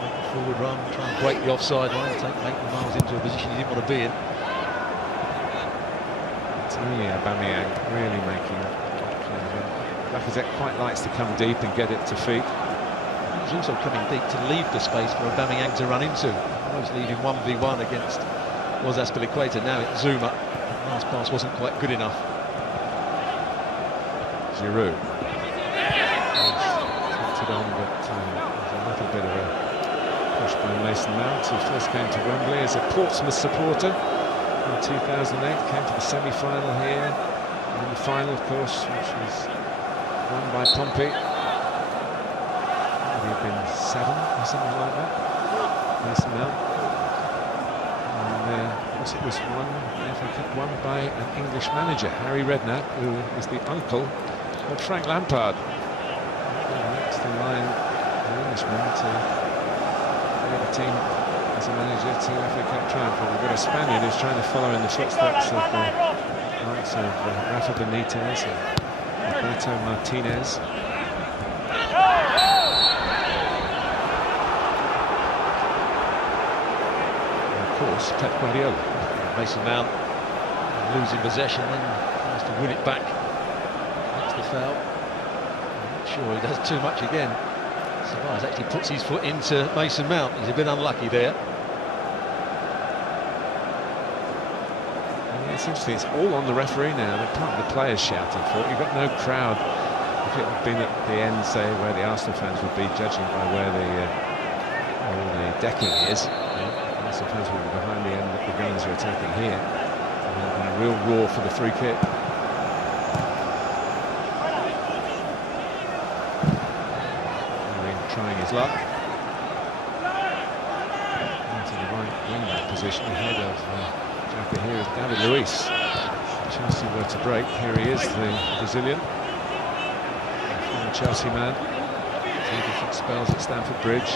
Make a forward run, try and break the offside line, take Maitland Niles into a position he didn't want to be in. To me, Aubameyang really making. Lacazette quite likes to come deep and get it to feet. He's also coming deep to leave the space for Aubameyang to run into. Always leaving 1v1 against Azpilicueta. Now it's Zuma. The last pass wasn't quite good enough. Giroud. He's on, but there's a little bit of a push by Mason Mount, who first came to Wembley as a Portsmouth supporter in 2008. Came to the semi-final here, and the final, of course, which was won by Pompey. He'd been 7 or something like that, Mason Mount. And of course it was the FA Cup won by an English manager, Harry Redknapp, who is the uncle of Frank Lampard. Next in line, an Englishman to lead a team as a manager to FA Cup triumph. But we've got a Spaniard who's trying to follow in the footsteps of the likes of Rafa Benitez and Roberto Martinez. Pep Guardiola. Mason Mount losing possession, then tries to win it back. That's the foul. I'm not sure he does too much again. Ceballos actually puts his foot into Mason Mount. He's a bit unlucky there. Yeah, it's interesting. It's all on the referee now. They can't the players shouting for it. You've got no crowd. If it had been at the end, say where the Arsenal fans would be, judging by where the decking is. I suppose we were behind the end at the Gunners are attacking here. And a real roar for the free kick. Trying his luck. Into the right wing-back position ahead of Xhaka. Here is David Luiz. Chelsea were to break. Here he is, the Brazilian. Former Chelsea man. 2 different spells at Stamford Bridge.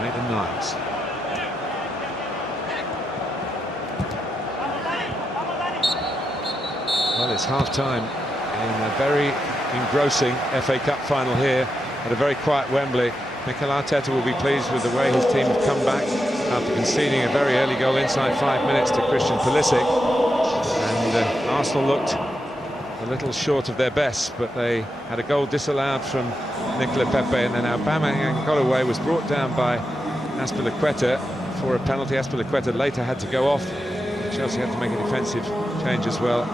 Maitland Niles. Well, it's half-time in a very engrossing FA Cup final here at a very quiet Wembley. Mikel Arteta will be pleased with the way his team have come back after conceding a very early goal inside 5 minutes to Christian Pulisic. And Arsenal looked a little short of their best, but they had a goal disallowed from Nicola Pepe, and then Aubameyang got away, was brought down by Azpilicueta for a penalty. Azpilicueta later had to go off. Chelsea had to make a defensive change as well.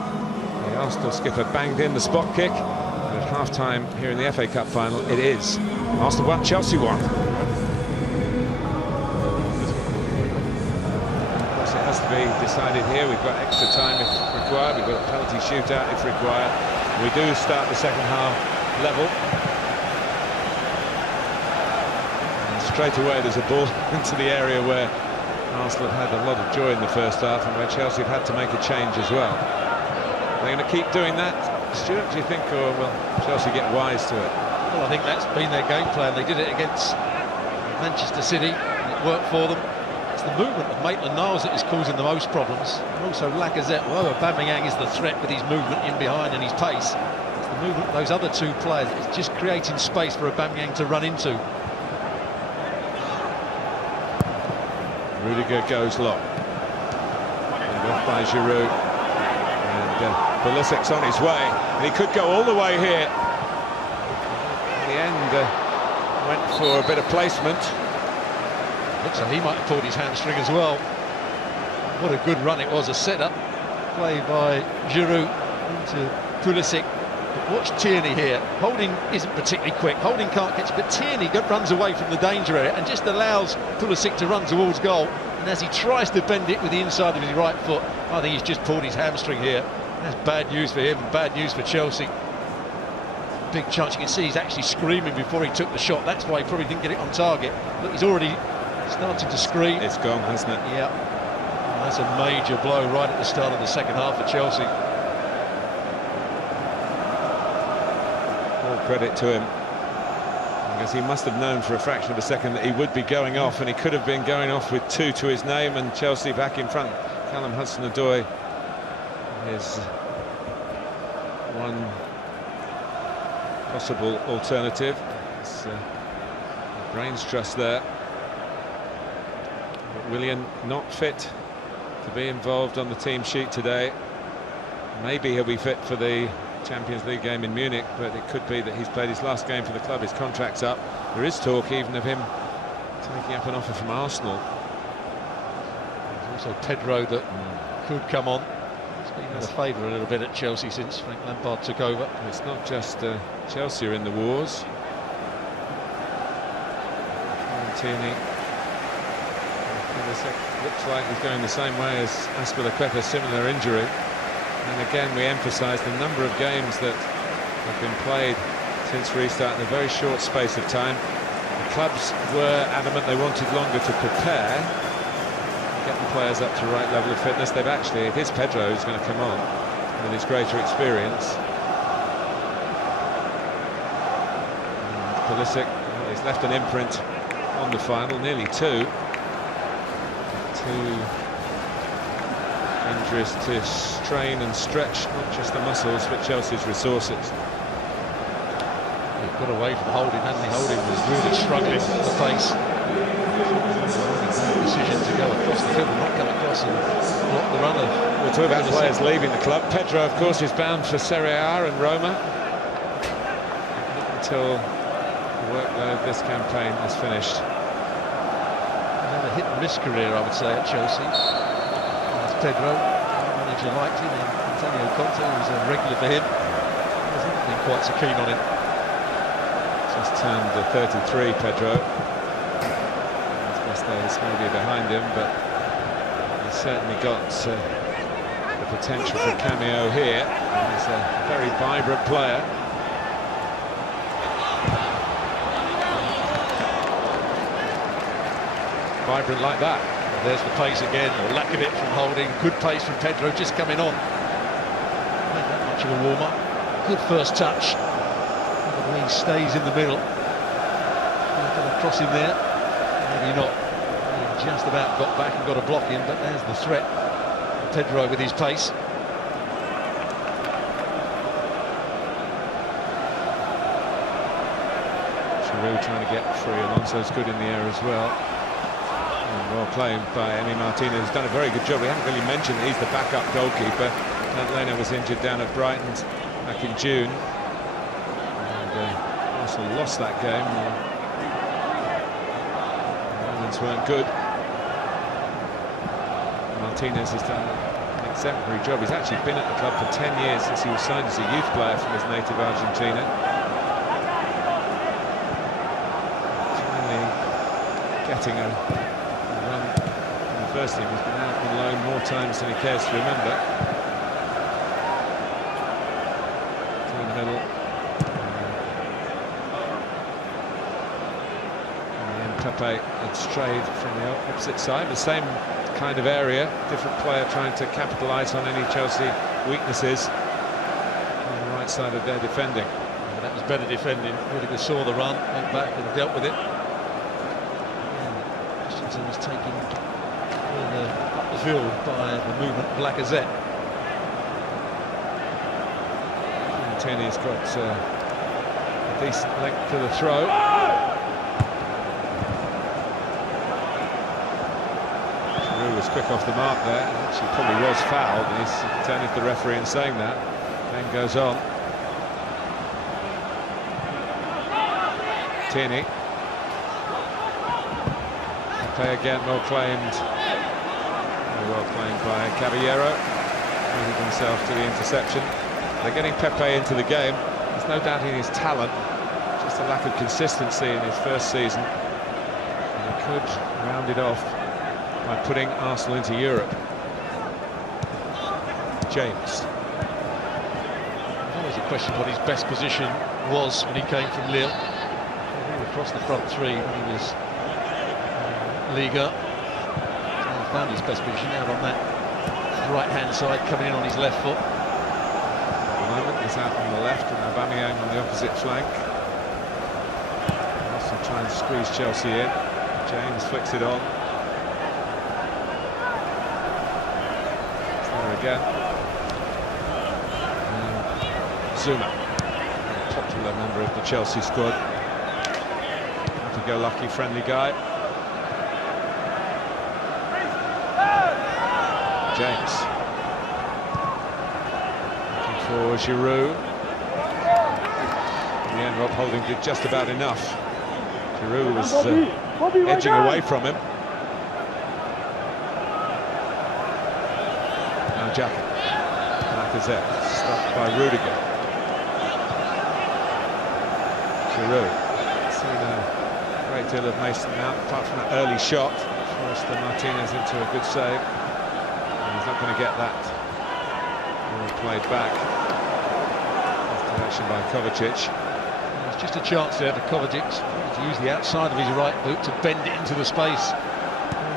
The Arsenal skipper banged in the spot kick. At half-time here in the FA Cup final, it is Arsenal 1, Chelsea 1. Of course, it has to be decided here. We've got extra time if required. We've got a penalty shootout if required. We do start the second half level. And straight away there's a ball into the area where Arsenal have had a lot of joy in the first half, and where Chelsea have had to make a change as well. They're going to keep doing that, Stuart, do you think, or will Chelsea get wise to it? Well, I think that's been their game plan. They did it against Manchester City, and it worked for them. It's the movement of Maitland-Niles that is causing the most problems. And also Lacazette, although Aubameyang is the threat with his movement in behind and his pace, it's the movement of those other 2 players that is just creating space for Aubameyang to run into. Rudiger goes low. And off by Giroud. And Pulisic's on his way, and he could go all the way here. In the end, went for a bit of placement. Looks like he might have pulled his hamstring as well. What a good run it was, a set-up play by Giroud into Pulisic. But watch Tierney here. Holding isn't particularly quick. Holding can't catch, but Tierney runs away from the danger area and just allows Pulisic to run towards goal. And as he tries to bend it with the inside of his right foot, I think he's just pulled his hamstring here. That's bad news for him and bad news for Chelsea. Big chance. You can see he's actually screaming before he took the shot. That's why he probably didn't get it on target. Look, he's already started to scream. It's gone, hasn't it? Yeah. And that's a major blow right at the start of the second half for Chelsea. All credit to him, because he must have known for a fraction of a second that he would be going off, and he could have been going off with 2 to his name, and Chelsea back in front. Callum Hudson-Odoi is one possible alternative. It's brains trust there. But Willian not fit to be involved on the team sheet today. Maybe he'll be fit for the Champions League game in Munich, but it could be that he's played his last game for the club. His contract's up. There is talk even of him taking up an offer from Arsenal. There's also Pedro that could come on. He's been out of favour a little bit at Chelsea since Frank Lampard took over. It's not just Chelsea are in the wars. Tierney looks like he's going the same way as Azpilicueta, similar injury. And again, we emphasise the number of games that have been played since restart in a very short space of time. The clubs were adamant they wanted longer to prepare, get the players up to the right level of fitness. They've actually, it is Pedro who's going to come on with his greater experience. And Pulisic, he's left an imprint on the final, nearly 2. 2 injuries to strain and stretch not just the muscles but Chelsea's resources. He got away from Holding, hadn't he? Holding was really struggling at the pace. Decision to go across the field and not come across and block the runner. We're talking about players leaving the club. Pedro, of course, is bound for Serie A and Roma until the workload of this campaign is finished. He's had a hit-and-miss career, I would say, at Chelsea. Pedro, the manager liked him, and Antonio Conte was a regular for him. Hasn't been quite so keen on him. Just turned 33, Pedro. His best days maybe behind him, but certainly got the potential for cameo here. He's a very vibrant player. Vibrant like that. There's the pace again, or lack of it from Holding. Good pace from Pedro, just coming on. Not that much of a warm-up. Good first touch. He stays in the middle. Going to cross him there. Maybe not. He just about got back and got a block in, but there's the threat. Pedro with his pace. Giroud trying to get free. Alonso's good in the air as well. And well played by Emi Martinez. He's done a very good job. We haven't really mentioned that he's the backup goalkeeper. Leno was injured down at Brighton back in June. And Arsenal lost that game. The moments weren't good. Martinez has done an exemplary job. He's actually been at the club for 10 years since he was signed as a youth player from his native Argentina. Finally getting a run in the first team. He's been out on loan more times than he cares to remember. Through the middle. And Pepe had strayed from the opposite side. The same kind of area, different player trying to capitalise on any Chelsea weaknesses on the right side of their defending. Yeah, that was better defending. Rudiger saw the run, went back and dealt with it. Christensen was taken further up the field by the movement of Lacazette. Tierney's got a decent length to the throw. Was quick off the mark there. Actually probably was fouled. He's turning to the referee and saying that. Then goes on. Tierney. Pepe again, well claimed. Very well claimed by Caballero. Moved himself to the interception. They're getting Pepe into the game. There's no doubting his talent. Just a lack of consistency in his first season. And he could round it off by putting Arsenal into Europe. James. Always a question what his best position was when he came from Lille. He across the front three when he was Liga. He found his best position out on that right-hand side, coming in on his left foot. At the moment, he's out on the left and Aubameyang on the opposite flank. Arsenal trying to squeeze Chelsea in. James flicks it on. Again. Zuma, a popular member of the Chelsea squad. Happy-go-lucky, friendly guy. James. Looking for Giroud. In the end, Rob Holding did just about enough. Giroud was edging away from him. Jacket. Lacazette, stopped by Rudiger. Giroud. Seen a great deal of Mason Mount, apart from that early shot. Forced Martinez into a good save. And he's not going to get that. Played back. Direction by Kovacic. There's just a chance there for Kovacic to use the outside of his right boot to bend it into the space.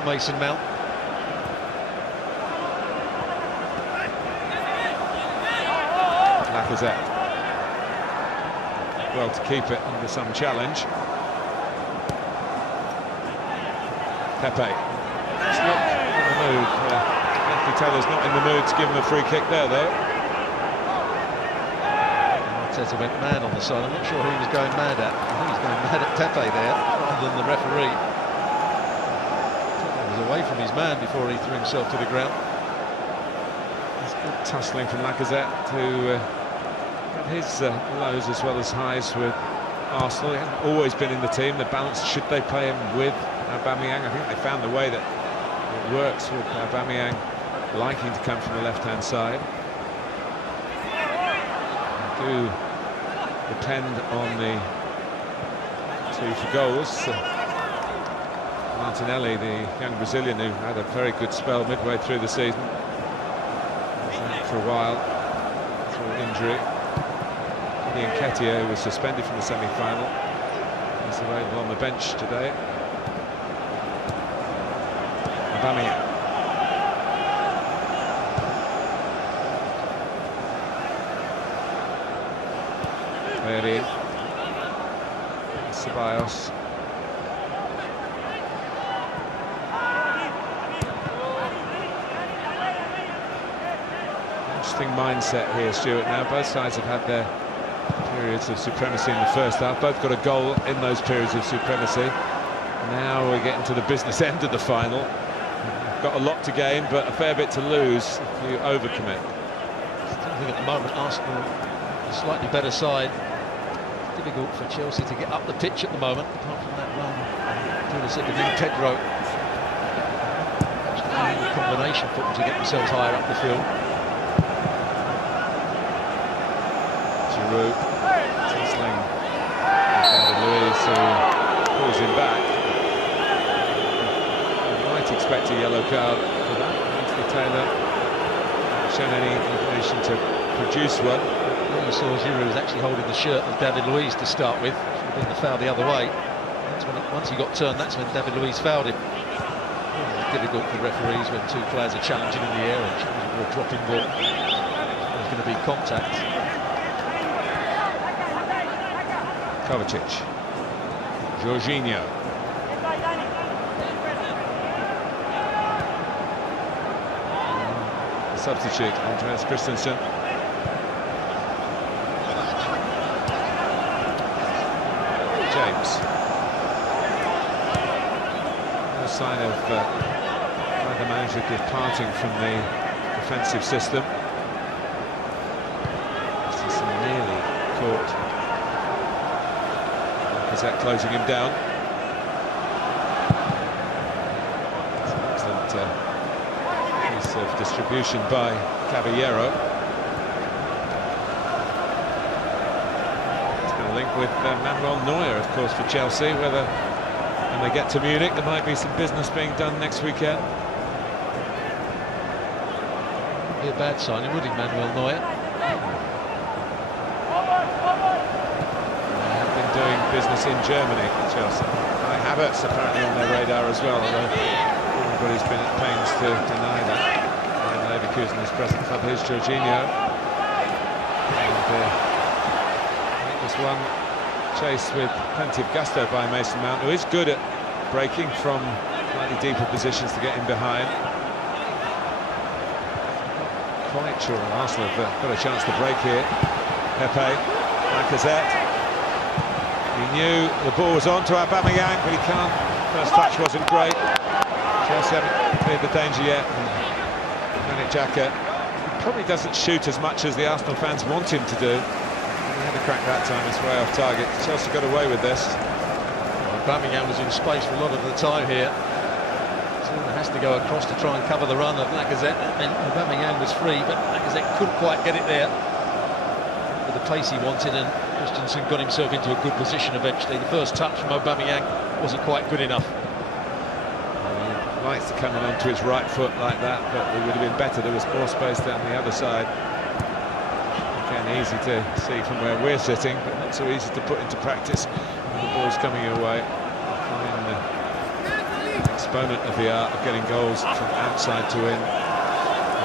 Mason Mount. Lacazette. Well, to keep it under some challenge. Pepe. It's not in the mood. Anthony Taylor's not in the mood to give him a free kick there, though. Arteta went mad on the side. I'm not sure who he was going mad at. I think he was going mad at Pepe there, rather than the referee. Pepe was away from his man before he threw himself to the ground. It's good tussling from Lacazette to his lows as well as highs with Arsenal. He hasn't always been in the team. The balance, should they play him with Aubameyang? I think they found the way that it works with Aubameyang liking to come from the left-hand side. They do depend on the two for goals. Martinelli, the young Brazilian who had a very good spell midway through the season, was out for a while through injury. Ian Nketiah, who was suspended from the semi-final, is available on the bench today. Aubameyang. Bellerin. Ceballos. Interesting mindset here, Stuart. Now both sides have had their periods of supremacy in the first half. Both got a goal in those periods of supremacy. Now we're getting to the business end of the final. Got a lot to gain, but a fair bit to lose if you overcommit. I think at the moment Arsenal a slightly better side. Difficult for Chelsea to get up the pitch at the moment, apart from that run through the second in Pedro. A combination for them to get themselves higher up the field. Giroud tussling with Luiz, who pulls him back. You might expect a yellow card for that. Anthony Taylor hasn't shown any inclination to produce one. You saw Giroud was actually holding the shirt of David Luiz to start with. Should have been the foul the other way. That's when once he got turned, that's when David Luiz fouled him. It's difficult for referees when two players are challenging in the air and challenging for a dropping ball. There's going to be contact. Kovacic. Jorginho. The substitute, Andreas Christensen. James. No sign of either manager departing from the defensive system. Christensen nearly caught. Is that closing him down? Excellent piece of distribution by Caballero. Link with Manuel Neuer, of course, for Chelsea. Whether when they get to Munich there might be some business being done next weekend. Wouldn't be a bad signing, would he, Manuel Neuer? They have been doing business in Germany, Chelsea. Havertz apparently on their radar as well, although everybody's been at pains to deny that. And Leverkusen, his present club, here's Jorginho. And, this one chased with plenty of gusto by Mason Mount, who is good at breaking from slightly deeper positions to get in behind. Quite sure Arsenal have got a chance to break here. Pepe, Lacazette. He knew the ball was on to Aubameyang, but he can't. First touch wasn't great. Chelsea haven't cleared the danger yet. Granit Xhaka probably doesn't shoot as much as the Arsenal fans want him to do. Crack that time, it's way off target. Chelsea got away with this. Aubameyang was in space for a lot of the time here. Someone has to go across to try and cover the run of Lacazette, and Aubameyang was free, but Lacazette couldn't quite get it there with the pace he wanted, and Christensen got himself into a good position eventually. The first touch from Aubameyang wasn't quite good enough. He likes to come in onto his right foot like that, but it would have been better. There was more space down the other side. Again, easy to see from where we're sitting, but not so easy to put into practice when the ball's coming your way. Fine exponent of the art of getting goals from outside to in.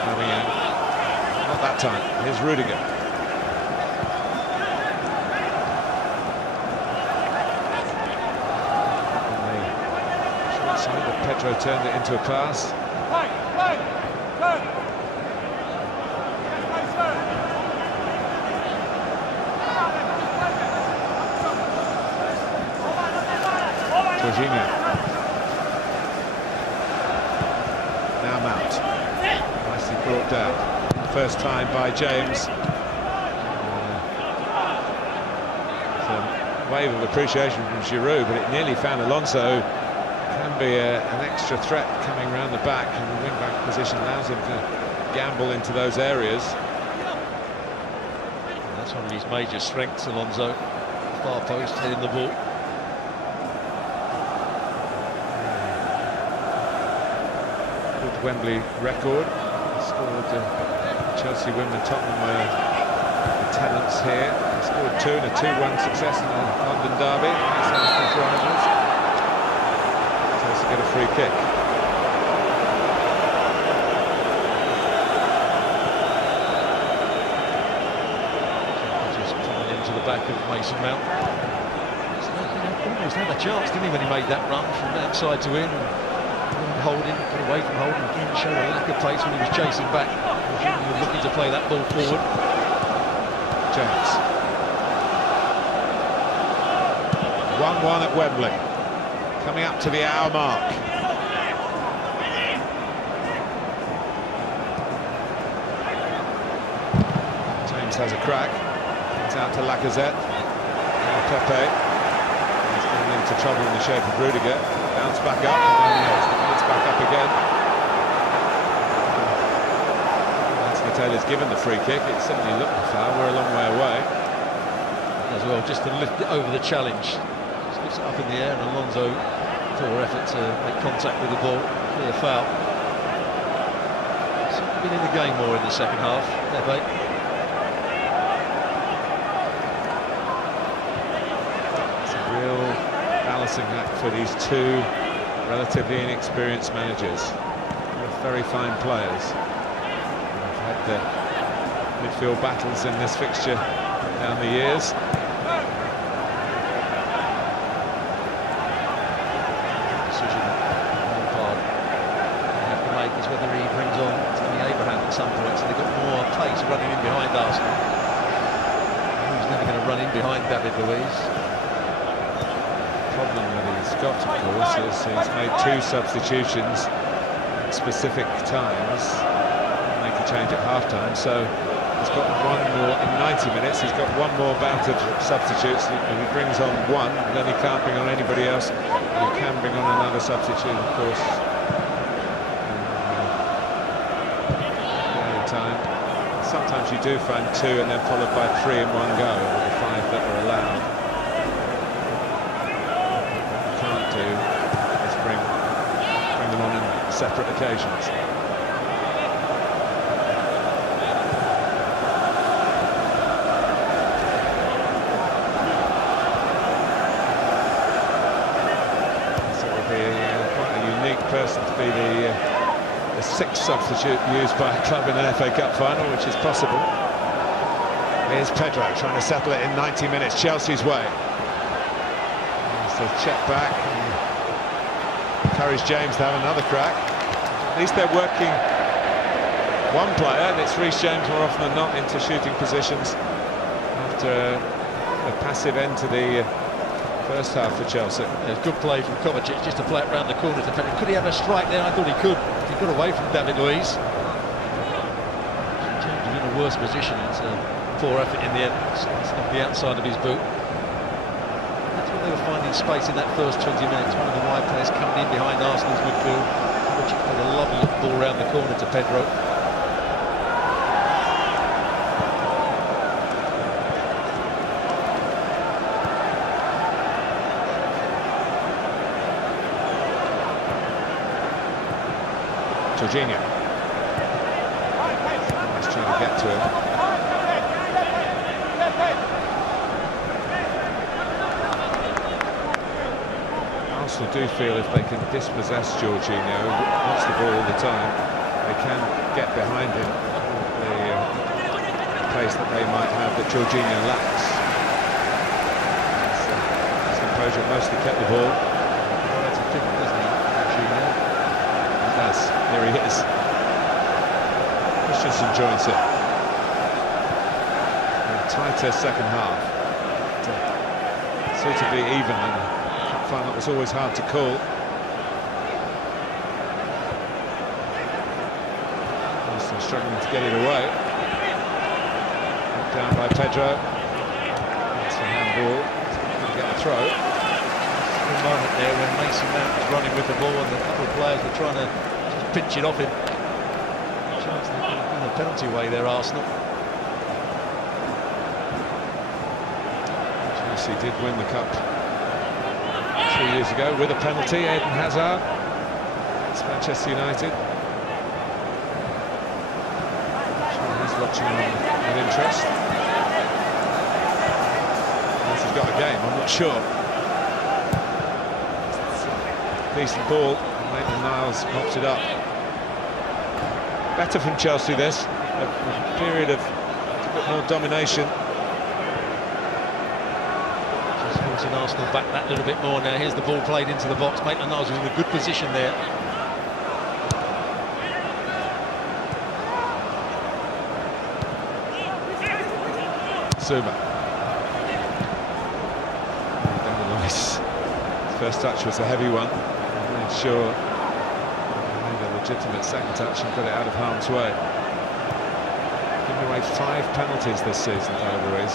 Aubameyang. Not that time. Here's Rudiger. On the short side, but Pedro turned it into a pass. Jorginho. Now Mount. Nicely brought down. First time by James. A wave of appreciation from Giroud, but it nearly found Alonso. Can be an extra threat coming round the back, and the wing-back position allows him to gamble into those areas. And that's one of his major strengths, Alonso. Far post, heading the ball. Wembley record. He scored Chelsea win when Tottenham were the tenants here. He scored 2 in a 2-1 success in the London derby against Arsenal's rivals. Chelsea get a free kick. Just coming into the back of Mason Mount. Almost had a chance, didn't he, when he made that run from outside to in. Holding, got away from Holding again, showed a lack of pace when he was chasing back. He was looking to play that ball forward. James. 1-1 at Wembley. Coming up to the hour mark. James has a crack. It's out to Lacazette. Now Pepe. He's getting into trouble in the shape of Rudiger. Bounce back up, and then it's back up again. Anthony Taylor's given the free kick. It certainly looked a foul. We're a long way away. As well, just to lift it over the challenge. Just lifts it up in the air, and Alonso, poor effort to make contact with the ball. Clear foul. He's been in the game more in the second half. Pepe. Balancing act for these two relatively inexperienced managers. They're very fine players. They've had the midfield battles in this fixture down the years. Decision Lampard have to make is whether he brings on Tammy Abraham at some point, so they've got more pace running in behind Arsenal. Who's never going to run in behind David Luiz? Problem that he's got, of course, is he's made 2 substitutions at specific times. Make a change at half-time, so he's got 1 more in 90 minutes. He's got 1 more bout of substitutes. If he brings on 1, then he can't bring on anybody else. You can bring on another substitute, of course. Time. Sometimes you do find 2 and then followed by 3 in one go, with the 5 that are allowed. Do is bring them on in separate occasions. So it will be quite a unique person to be the 6th substitute used by a club in an FA Cup final, which is possible. Here's Pedro trying to settle it in 90 minutes, Chelsea's way. Check back and encourage James to have another crack. At least they're working one player, and it's Reece James more often than not into shooting positions after a passive end to the first half for Chelsea. There's good play from Kovacic just to play it round the corner. Could he have a strike there? I thought he could. He got away from David Luiz. James is in a worse position. It's a poor effort in the end. It's not the outside of his boot. They were finding space in that first 20 minutes. One of the wide players coming in behind Arsenal's midfield. Which played a lovely ball round the corner to Pedro. Jorginho. He's trying to get to him. Arsenal do feel if they can dispossess Jorginho, who wants the ball all the time, they can get behind him the pace that they might have that Jorginho lacks. His composure mostly kept the ball. That's a different, doesn't he, Jorginho? He does. Here he is. Christensen joins it. A tighter second half. Suitably even. Final was always hard to call. Arsenal struggling to get it away. Knocked down by Pedro. It's a handball. Can't get the throw. A moment there when Mason Mount was running with the ball and a couple of players were trying to just pinch it off him. Chance they could have been a penalty away there, Arsenal. Chelsea did win the cup 3 years ago with a penalty. Eden Hazard. It's Manchester United. watching on with interest. Unless he's got a game, I'm not sure. Decent ball, Maitland-Niles mops it up. Better from Chelsea this, a period of a bit more domination. Just forcing Arsenal back that little bit more now. Here's the ball played into the box. Maitland-Niles was in a good position there. Zuma. His first touch was a heavy one. Made sure he made a legitimate second touch and got it out of harm's way. Giving away 5 penalties this season, however, is.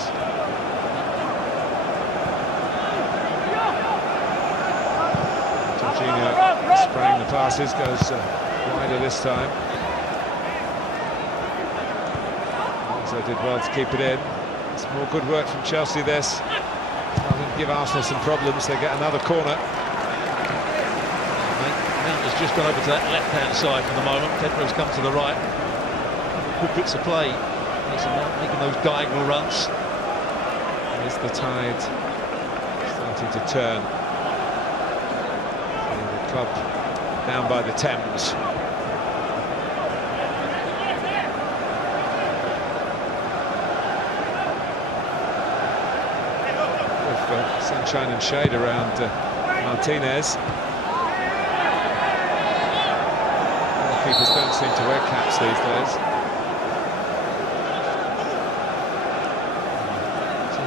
Jorginho spraying the passes, goes wider this time. So did well to keep it in. It's more good work from Chelsea this. Rather than give Arsenal some problems, they get another corner. Mount has just gone over to that left-hand side for the moment. Pedro's come to the right. Good bits of play. Making those diagonal runs. There's the tide starting to turn. The club down by the Thames. Sunshine and shade around Martinez. Keepers don't seem to wear caps these days.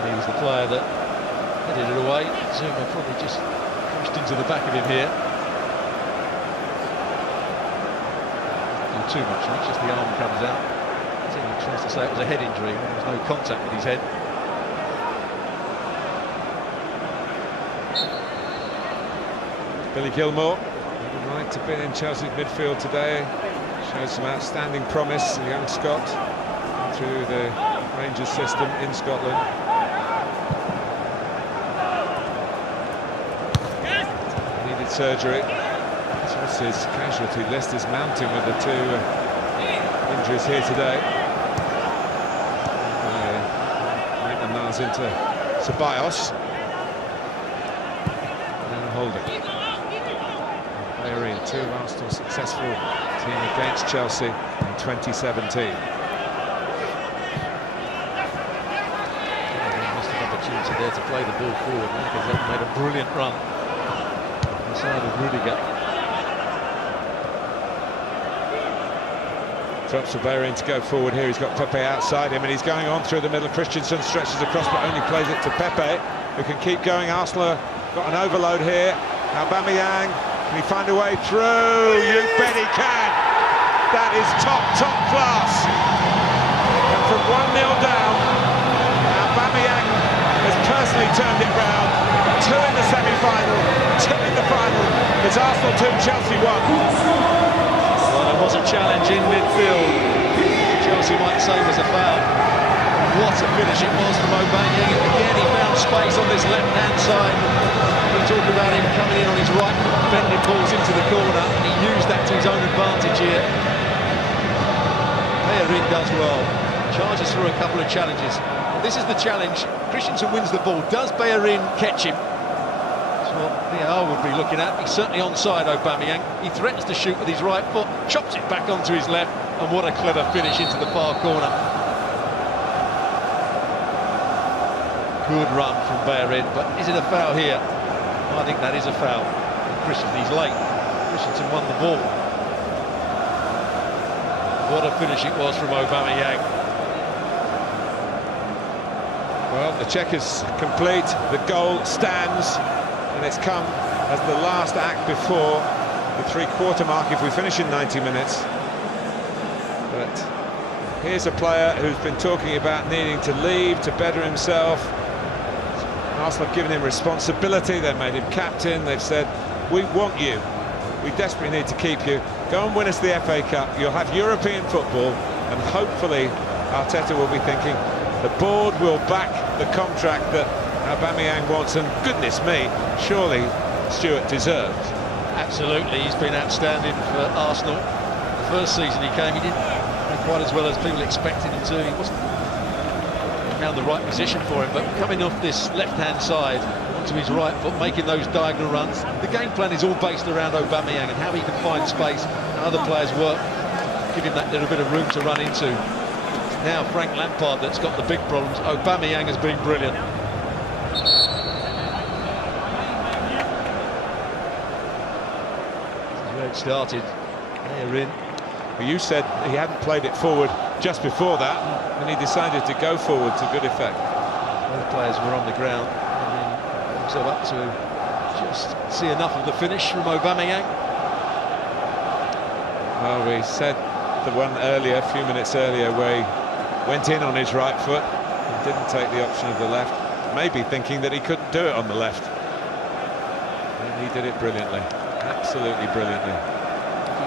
He was the player that headed it away. Zuma probably just pushed into the back of him here. Not too much, just the arm comes out. He tries to say it was a head injury when there was no contact with his head. Billy Gilmour, would like to be in Chelsea's midfield today. Shows some outstanding promise, the young Scot, through the Rangers system in Scotland. Needed surgery. Chelsea's casualty list is mounting with the 2 injuries here today. Maitland-Niles into Ceballos. And Holding. 2 of Arsenal's successful team against Chelsea in 2017. Missed an opportunity there to play the ball forward. Because made a brilliant run inside of Rudiger. Drops for Bellerin to go forward here. He's got Pepe outside him and he's going on through the middle. Christensen stretches across but only plays it to Pepe, who can keep going. Arsenal got an overload here. Aubameyang. Can he find a way through? You bet he can! That is top class! And from 1-0 down, Aubameyang has personally turned it round. 2 in the semi-final, 2 in the final. It's Arsenal 2, Chelsea 1. Well, there was a challenge in midfield. Chelsea might say was a foul. What a finish it was from Aubameyang. Again, he found space on this left-hand side. We talk about him coming in on his right, bending balls into the corner, and he used that to his own advantage here. Bellerin does well, charges through a couple of challenges. This is the challenge. Christensen wins the ball. Does Bellerin catch him? That's what VAR would be looking at. He's certainly onside, Aubameyang. He threatens to shoot with his right foot, chops it back onto his left, and what a clever finish into the far corner. Good run from Bellerin, but is it a foul here? I think that is a foul. Christensen, he's late. Christensen won the ball. What a finish it was from Aubameyang. Well, the check is complete, the goal stands, and it's come as the last act before the 3/4 mark if we finish in 90 minutes. But here's a player who's been talking about needing to leave, to better himself. Arsenal have given him responsibility, they've made him captain, they've said, we want you, we desperately need to keep you. Go and win us the FA Cup, you'll have European football, and hopefully Arteta will be thinking, the board will back the contract that Aubameyang wants, and goodness me, surely Stuart deserves. Absolutely, he's been outstanding for Arsenal. The first season he came, he didn't playing quite as well as people expected him to. He wasn't found the right position for him, but coming off this left-hand side onto his right foot, making those diagonal runs. The game plan is all based around Aubameyang and how he can find space, and other players work, give him that little bit of room to run into. It's now Frank Lampard that's got the big problems. Aubameyang has been brilliant. This is where it started. They're in. You said he hadn't played it forward just before that, and he decided to go forward to good effect. Both players were on the ground, and then himself up to just see enough of the finish from Aubameyang. Well, we said the one earlier, a few minutes earlier, where he went in on his right foot and didn't take the option of the left, maybe thinking that he couldn't do it on the left. And he did it brilliantly, absolutely brilliantly.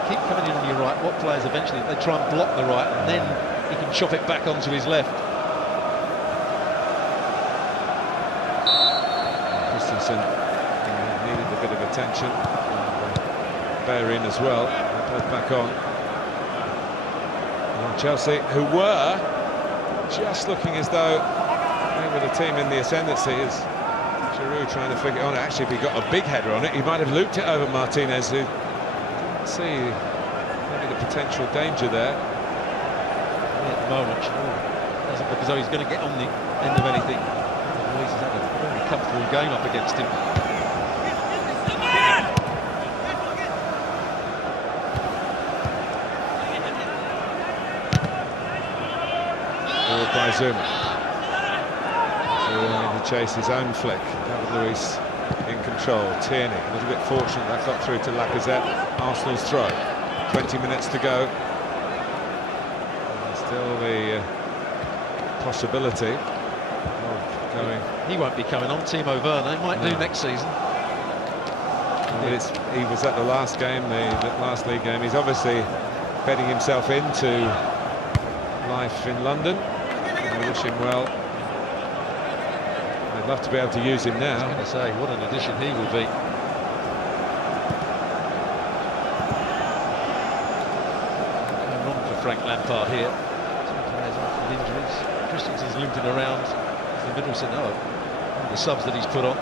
Keep coming in on your right, what players eventually, they try and block the right, and then he can chop it back onto his left. Christensen needed a bit of attention, and Bellerin as well, they're both back on. And Chelsea, who were just looking as though they were the team in the ascendancy, is Giroud trying to figure on it. Actually, if he got a big header on it, he might have looped it over Martinez, who see maybe the potential danger there. At the moment, doesn't look as though he's going to get on the end of anything. He's had a very comfortable game up against him. Forward by Zuma. Zuma to chase his own flick. David Luiz in control. Tierney, a little bit fortunate that got through to Lacazette. Arsenal's throw. 20 minutes to go. And still the possibility of going. He won't be coming on. Timo Werner might do next season. But he was at the last game, the last league game. He's obviously betting himself into life in London. And we wish him well. I'd love to be able to use him now. I was going to say, what an addition he will be. Going wrong for Frank Lampard here. Two players off with injuries. Christensen's limping around the middle centre. Oh, one of the subs that he's put on.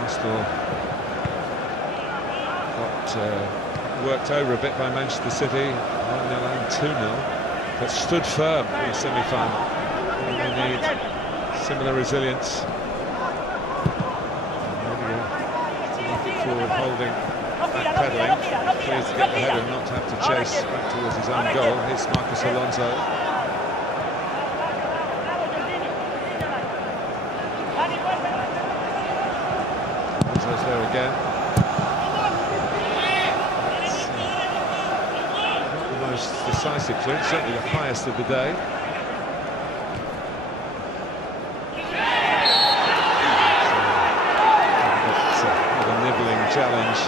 Arsenal got worked over a bit by Manchester City, 1-0 and 2-0, but stood firm in the semi-final. And they need similar resilience. Forward holding, back-pedalling, clears to get the header and not to have to chase back towards his own goal. Here's Marcus Alonso. Alonso's there again. Decisive clearance, certainly the highest of the day. A nibbling challenge.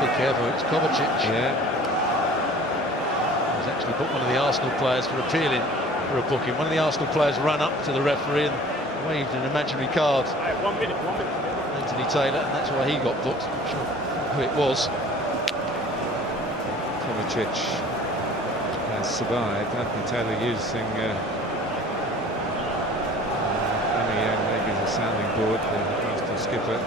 Be careful, it's Kovacic. Yeah. He's actually booked one of the Arsenal players for appealing for a booking. One of the Arsenal players ran up to the referee and waved an imaginary card. 1 minute. Anthony Taylor, and that's why he got booked. I'm not sure who it was. Kovacic has survived. Anthony Taylor using maybe as a sounding board, the Arsenal skipper.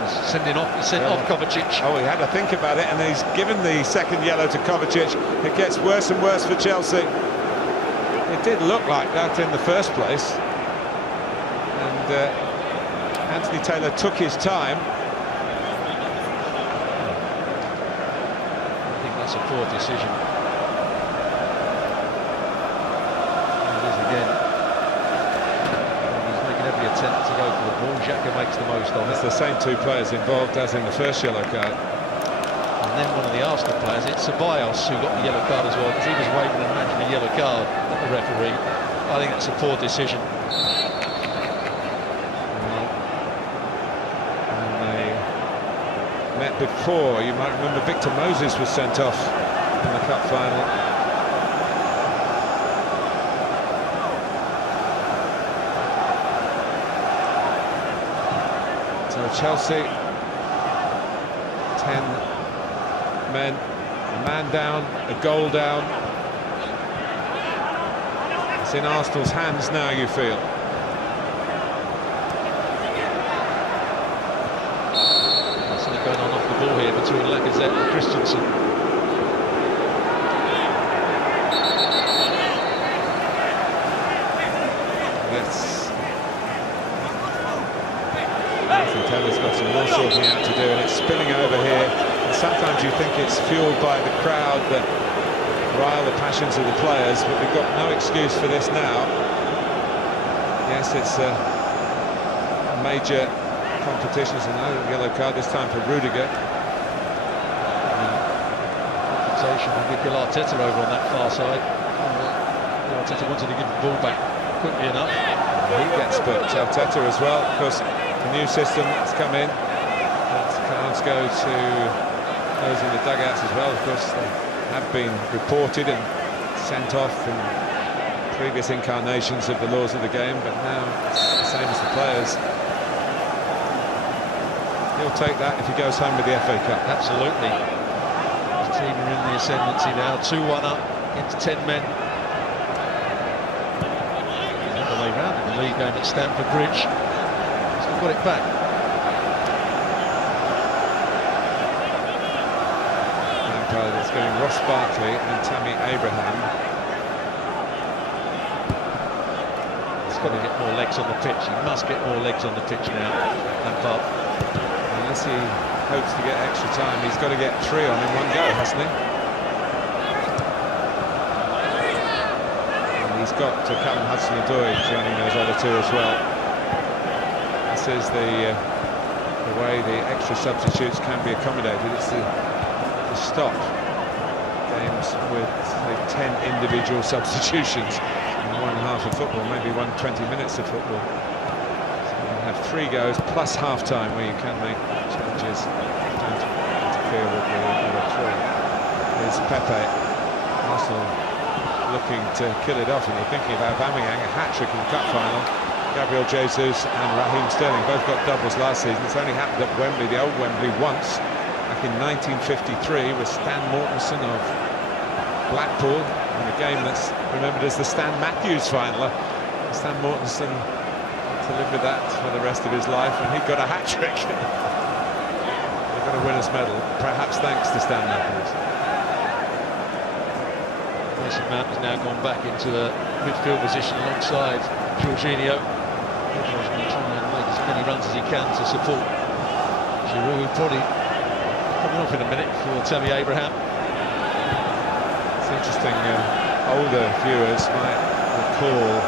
He's sending off, he sent off Kovacic. Oh, he had to think about it, and he's given the second yellow to Kovacic. It gets worse and worse for Chelsea. It did look like that in the first place. And Anthony Taylor took his time. That's a poor decision. It is again. He's making every attempt to go for the ball. Xhaka makes the most of it. It's the same two players involved as in the first yellow card. And then one of the Arsenal players, it's Ceballos, who got the yellow card as well, because he was waving an imaginary yellow card at the referee. I think that's a poor decision. Met before, you might remember Victor Moses was sent off in the cup final. So Chelsea, 10 men, a man down, a goal down. It's in Arsenal's hands now, you feel. Something going on off the ball here between Lacazette and Christensen. Taylor's got some more sorting out to do, and it's spilling over here. And sometimes you think it's fueled by the crowd that rile the passions of the players, but we've got no excuse for this now. Yes, it's a major competition. It's another yellow card, this time for Rudiger. Confrontation with Mikel Arteta over on that far side. Arteta wanted to give the ball back quickly enough. He gets booked, Arteta as well, because the new system that's come in. Cards go to those in the dugouts as well. Of course, they have been reported and sent off in previous incarnations of the laws of the game, but now it's the same as the players. He'll take that if he goes home with the FA Cup. Absolutely. His team are in the ascendancy now, 2-1 up into 10 men. The other way round in the league game at Stamford Bridge. Still got it back. It's going Ross Barkley and Tammy Abraham. He's got to get more legs on the pitch. He must get more legs on the pitch now. Lampard. Unless he hopes to get extra time, he's got to get 3 on in one go, hasn't he? And he's got Callum Hudson-Odoi joining those other 2 as well. This is the way the extra substitutes can be accommodated. It's to stop games with 10 individual substitutions in one half of football, maybe 120 minutes of football. So you have 3 goes plus half-time where you can make changes. Don't interfere with the other 3. Here's Pepe. Arsenal looking to kill it off, and they're thinking about Aubameyang, a hat-trick in the cup final. Gabriel Jesus and Raheem Sterling both got doubles last season. It's only happened at Wembley, the old Wembley, once. Back in 1953 with Stan Mortensen of Blackpool, in a game that's remembered as the Stan Matthews final. Stan Mortensen to live with that for the rest of his life, and he got a hat-trick. They got a winner's medal, perhaps thanks to Stan Matthews. Mason Mount has now gone back into the midfield position alongside Jorginho. He's going to try and make as many runs as he can to support Giroud. Probably coming off in a minute for Tammy Abraham. It's interesting, older viewers might recall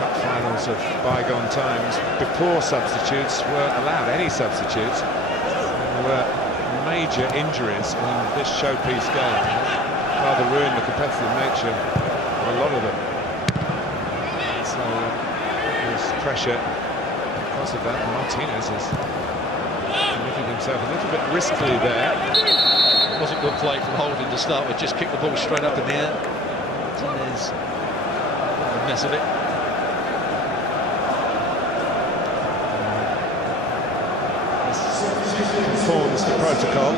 cup finals of bygone times before substitutes were allowed, any substitutes. There were major injuries in this showpiece game. Rather ruined the competitive nature of a lot of them. So there's pressure because of that. Martinez is committing himself a little bit riskily there. It wasn't good play from Holding to start with, just kicked the ball straight up in the air. Martinez, a mess of it. This conforms to protocol.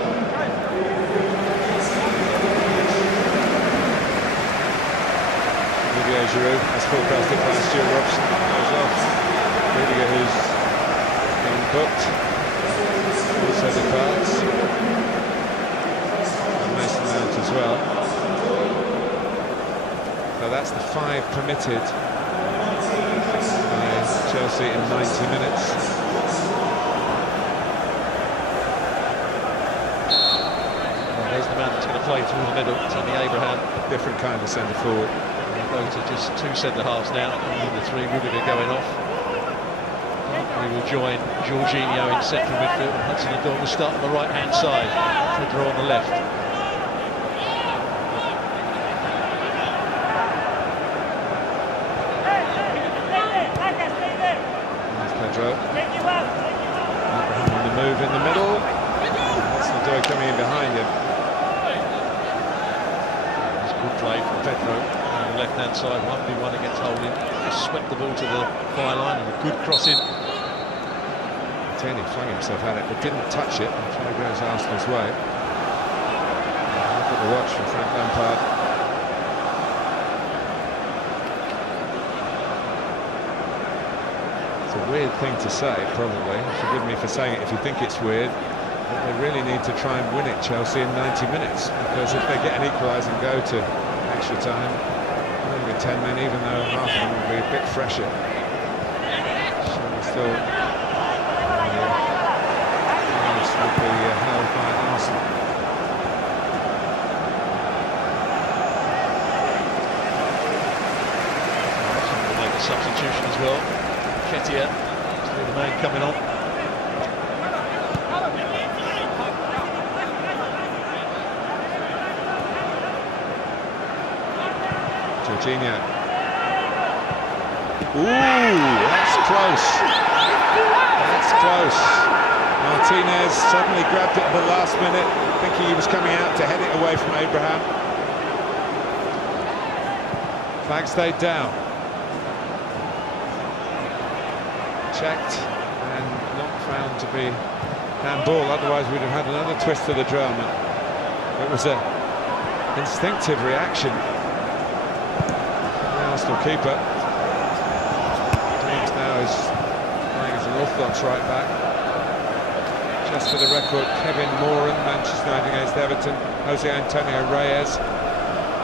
Giroud, as forecasted by Stuart Robson, goes off. Rudiger, who's been booked, also departs. And Mason Mount as well. So that's the 5 permitted by Chelsea in 90 minutes. Well, there's the man that's going to play through the middle, Tammy Abraham. Different kind of centre forward. Go to just 2 centre-halves now, and the 3 Rudiger going off. We will join Jorginho in central midfield, and Hudson-Odoi will start on the right-hand side, Pedro on the left. There's Pedro. Abraham on the move in the middle. Hudson-Odoi coming in behind him. It's good play from Pedro. Left-hand side, 1v1 against Holding. Just swept the ball to the byline and a good crossing. Tierney flung himself at it, but didn't touch it. The try goes Arsenal's way. Look at the watch from Frank Lampard. It's a weird thing to say, probably. Forgive me for saying it if you think it's weird. But they really need to try and win it, Chelsea, in 90 minutes. Because if they get an equaliser and go to extra time, only with 10 men, even though half of them will be a bit fresher. So we're still will be held by Arsenal. Arsenal will make a substitution as well. Ketia, the man coming on. Jorginho. Ooh, that's close. That's close. Martinez suddenly grabbed it at the last minute, thinking he was coming out to head it away from Abraham. Flag stayed down. Checked and not found to be handball, otherwise we'd have had another twist of the drum. It was an instinctive reaction. The Arsenal keeper. James now is playing as an orthodox right back. Just for the record, Kevin Moran, Manchester United against Everton, Jose Antonio Reyes,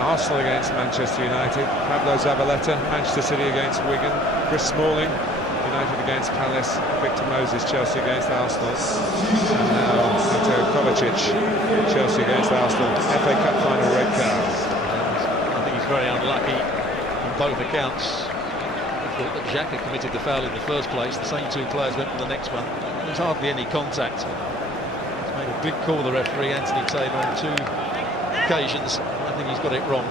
Arsenal against Manchester United, Pablo Zabaleta, Manchester City against Wigan, Chris Smalling, United against Palace, Victor Moses, Chelsea against Arsenal, and now Mateo Kovacic, Chelsea against Arsenal, FA Cup final red card. I think he's very unlucky on both accounts. I thought that Xhaka committed the foul in the first place, the same two players went for the next one. There's hardly any contact. He's made a big call, the referee, Anthony Taylor, on two occasions. I think he's got it wrong.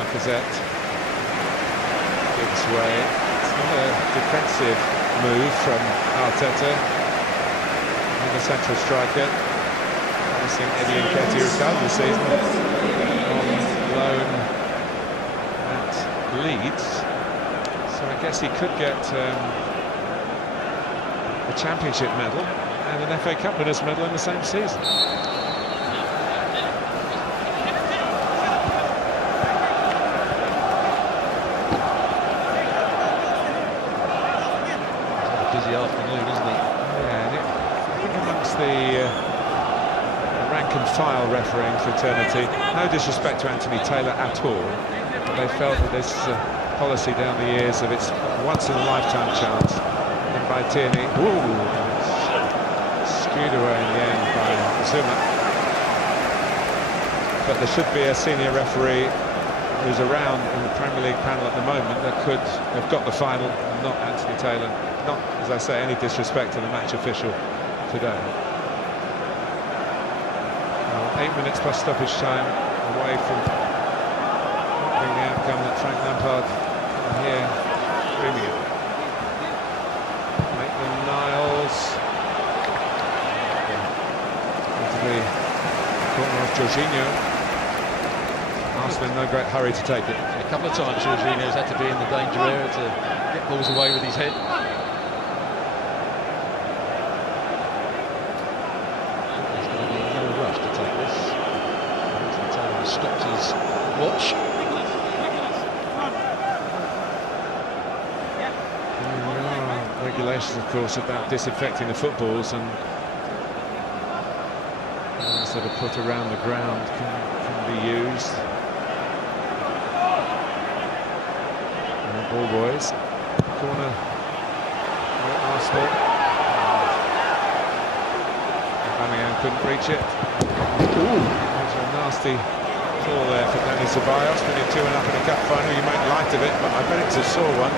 Lacazette gives way. It's not a defensive move from Arteta. Another central striker. I think Eddie Nketiah who started the season on loan at Leeds. So I guess he could get a Championship medal and an FA Cup winners' medal in the same season. Busy afternoon, isn't it? Yeah, and I think amongst the rank and file refereeing fraternity, no disrespect to Anthony Taylor at all, but they felt that this policy down the years of its once-in-a-lifetime chance, and by Tierney, skewed away in the end by Zuma. But there should be a senior referee who's around in the Premier League panel at the moment that could have got the final, not Anthony Taylor. Not, as I say, any disrespect to the match official today. 8 minutes plus stoppage time away from being the outcome that Frank Lampard here dreaming of. Maitland-Niles into the corner of Jorginho. Arsenal in no great hurry to take it. A couple of times Jorginho's had to be in the danger area to get balls away with his head. Stopped his watch. Regulations, of course, about disinfecting the footballs and sort of put around the ground can be used. And ball boys, corner for Arsenal. Aubameyang couldn't reach it. There's a nasty call there for Dani Ceballos. Winning 2-0 in a cup final, you make light of it, but I bet it's a sore one.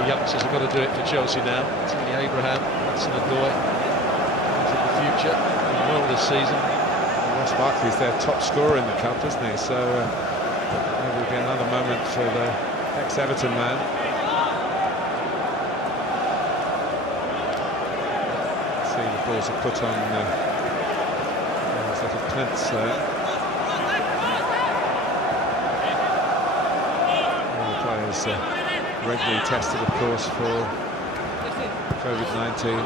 The youngsters have got to do it for Chelsea now. Tony Abraham, Hudson Odoi into the future. Well this season. Ross Barkley's their top scorer in the cup, isn't he? So maybe it'll be another moment for the ex-Everton man. Balls are put on little plinths there. was regularly tested, of course, for COVID-19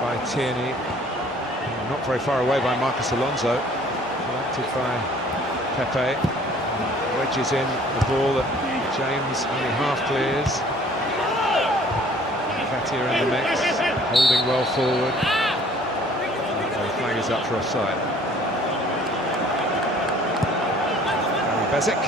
by Tierney. Not very far away by Marcus Alonso, collected by Pepe. Wedges in the ball that James only half clears. Fatia in the mix, holding well forward. The flag is up for offside. Harry Bezic.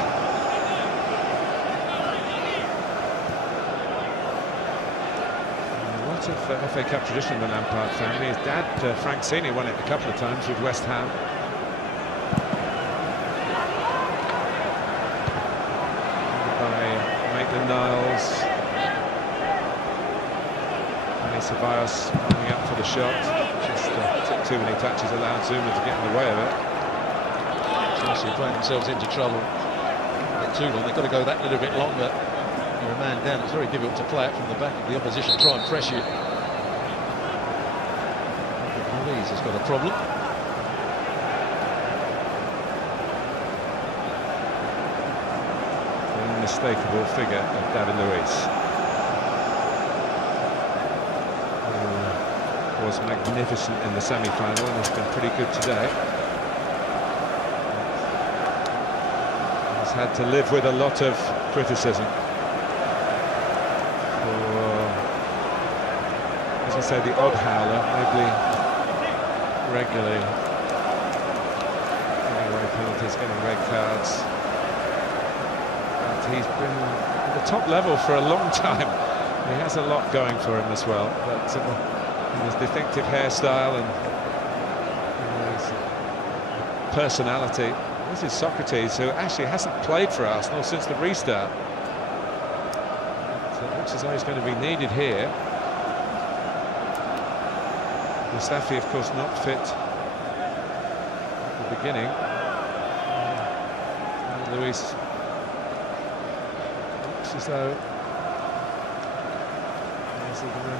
A lot of FA Cup tradition in the Lampard family. His dad, Frank Senior, won it a couple of times with West Ham. Niles, and Ceballos coming up for the shot. Just took too many touches, allowed Zuma to get in the way of it. Chelsea playing themselves into trouble. Not too long, they've got to go that little bit longer. You're a man down, it's very difficult to play it from the back of the opposition, try and press you. Louise has got a problem. Unmistakable figure of David Luiz, who was magnificent in the semi-final and has been pretty good today. He's had to live with a lot of criticism for, as I say, the odd howler, maybe regularly getting away penalties, getting red cards. He's been at the top level for a long time. He has a lot going for him as well, but his distinctive hairstyle and his personality. This is Socrates, who actually hasn't played for Arsenal since the restart. So it looks as though he's going to be needed here. Mustafi, of course, not fit at the beginning. Luis as though is he going to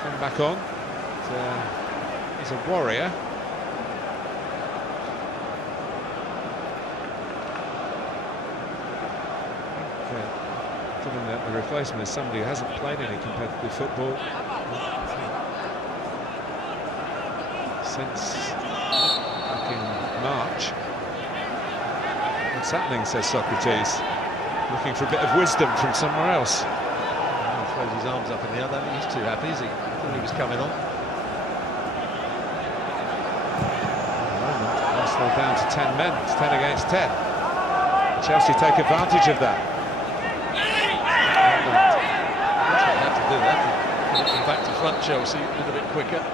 come back on? He's a warrior. Given that the replacement is somebody who hasn't played any competitive football since back in March. What's happening, says Socrates, looking for a bit of wisdom from somewhere else. He throws his arms up in the air. I don't think he's too happy, is he? I thought he was coming on. Arsenal down to 10 men, it's 10 against 10. Chelsea take advantage of that. That's what they have to do, that. Come back to front, Chelsea, a little bit quicker.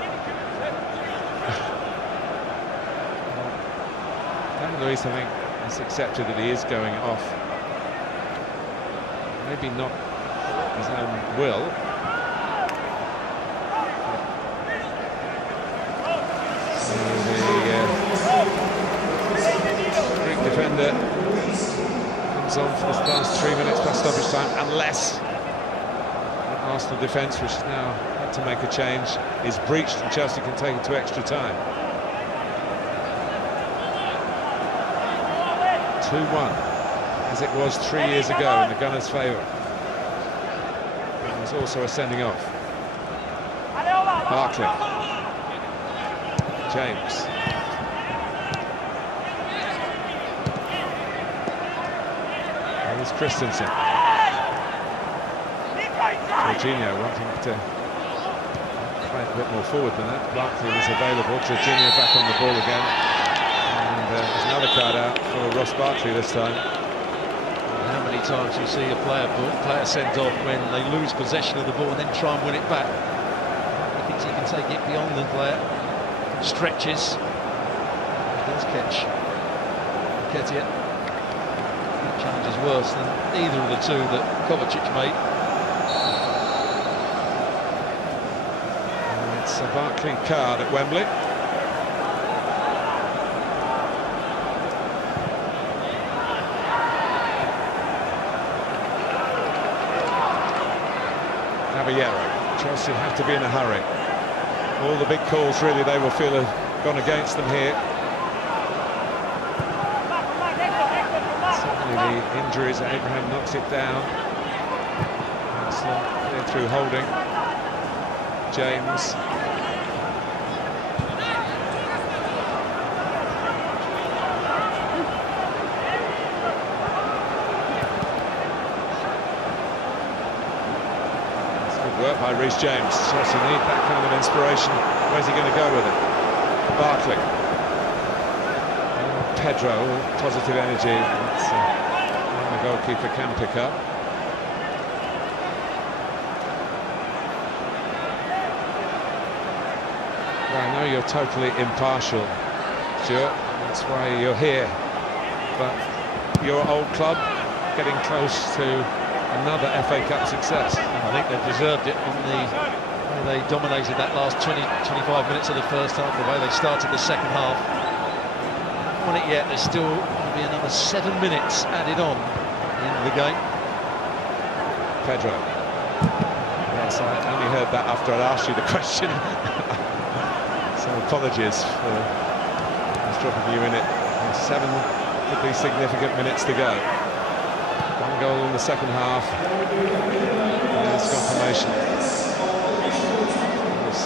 David Luiz, I think, has accepted that he is going off. Maybe not his own will. So the Greek defender comes on for the last 3 minutes plus stoppage time, unless the Arsenal defence, which has now had to make a change, is breached and Chelsea can take it to extra time. 2-1, as it was 3 years ago in the Gunners' favour. It was also a sending off. Barkley. James. There's Christensen. Jorginho wanting to play a bit more forward than that. Barkley was available. Jorginho back on the ball again. There's another card out for Ross Barkley this time. How many times you see a player sent off when they lose possession of the ball and then try and win it back? He thinks he can take it beyond the player, stretches, he does catch Nketiah. That challenge is worse than either of the two that Kovacic made. And it's a Barkley card at Wembley. Chelsea have to be in a hurry. All the big calls, really, they will feel have gone against them here. Certainly the injuries. Abraham knocks it down. Clear through holding. James. Work by Reece James. Chelsea need that kind of inspiration. Where's he going to go with it? Barkley. Pedro, positive energy. That's the goalkeeper can pick up. Well, I know you're totally impartial, Stuart. That's why you're here. But your old club getting close to another FA Cup success. I think they've deserved it on the way they dominated that last 20-25 minutes of the first half, the way they started the second half. Haven't won it yet. There's still going to be another 7 minutes added on at the end of the game. Pedro. Yes, I only heard that after I'd asked you the question. So apologies for dropping you in it. 7 could be significant minutes to go. 1 goal in the second half. There's confirmation. It's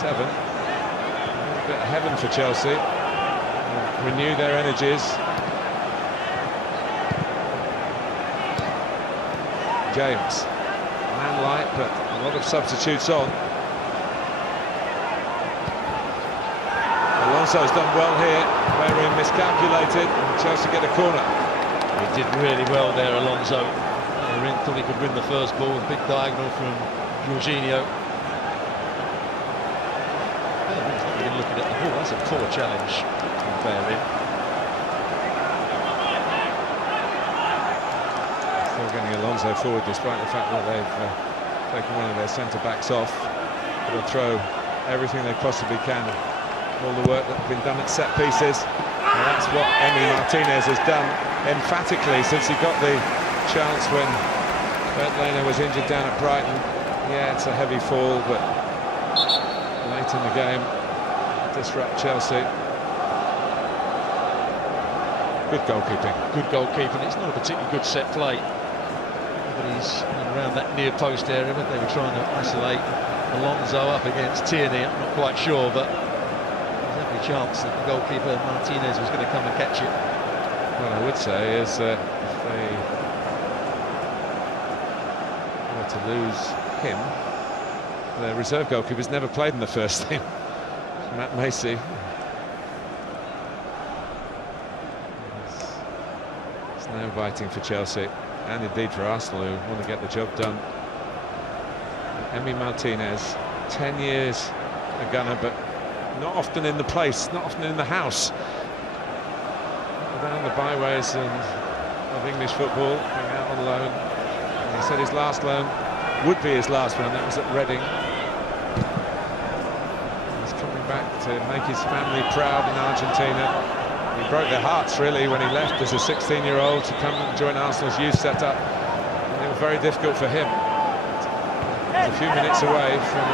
7. A bit of heaven for Chelsea. Renew their energies. James. Man-like, but a lot of substitutes on. Alonso's done well here. Where he miscalculated. Chelsea get a corner. He did really well there, Alonso. Thought he could win the first ball. Big diagonal from Jorginho. Looking at the ball, that's a poor challenge from Bellerin. Still getting Alonso forward, despite the fact that they've taken one of their centre-backs off. They'll throw everything they possibly can. All the work that's been done at set pieces. And that's what Emi Martinez has done emphatically since he got the chance when Bert Leno was injured down at Brighton. Yeah, it's a heavy fall, but late in the game, disrupt Chelsea. Good goalkeeping. Good goalkeeping. It's not a particularly good set play. Everybody's around that near post area, but they were trying to isolate Alonso up against Tierney. I'm not quite sure, but there's every chance that the goalkeeper Martinez was going to come and catch it. What I would say is if they were to lose him, the reserve goalkeeper's never played in the first team. Matt Macy. It's now biting for Chelsea, and indeed for Arsenal, who want to get the job done. Emi Martinez, 10 years a gunner, but not often in the place, not often in the house. Down the byways of English football, going out on loan. And he said his last loan would be his last one, that was at Reading. He's coming back to make his family proud in Argentina. He broke their hearts really when he left as a 16-year-old to come and join Arsenal's youth setup. And it was very difficult for him. He's a few minutes away from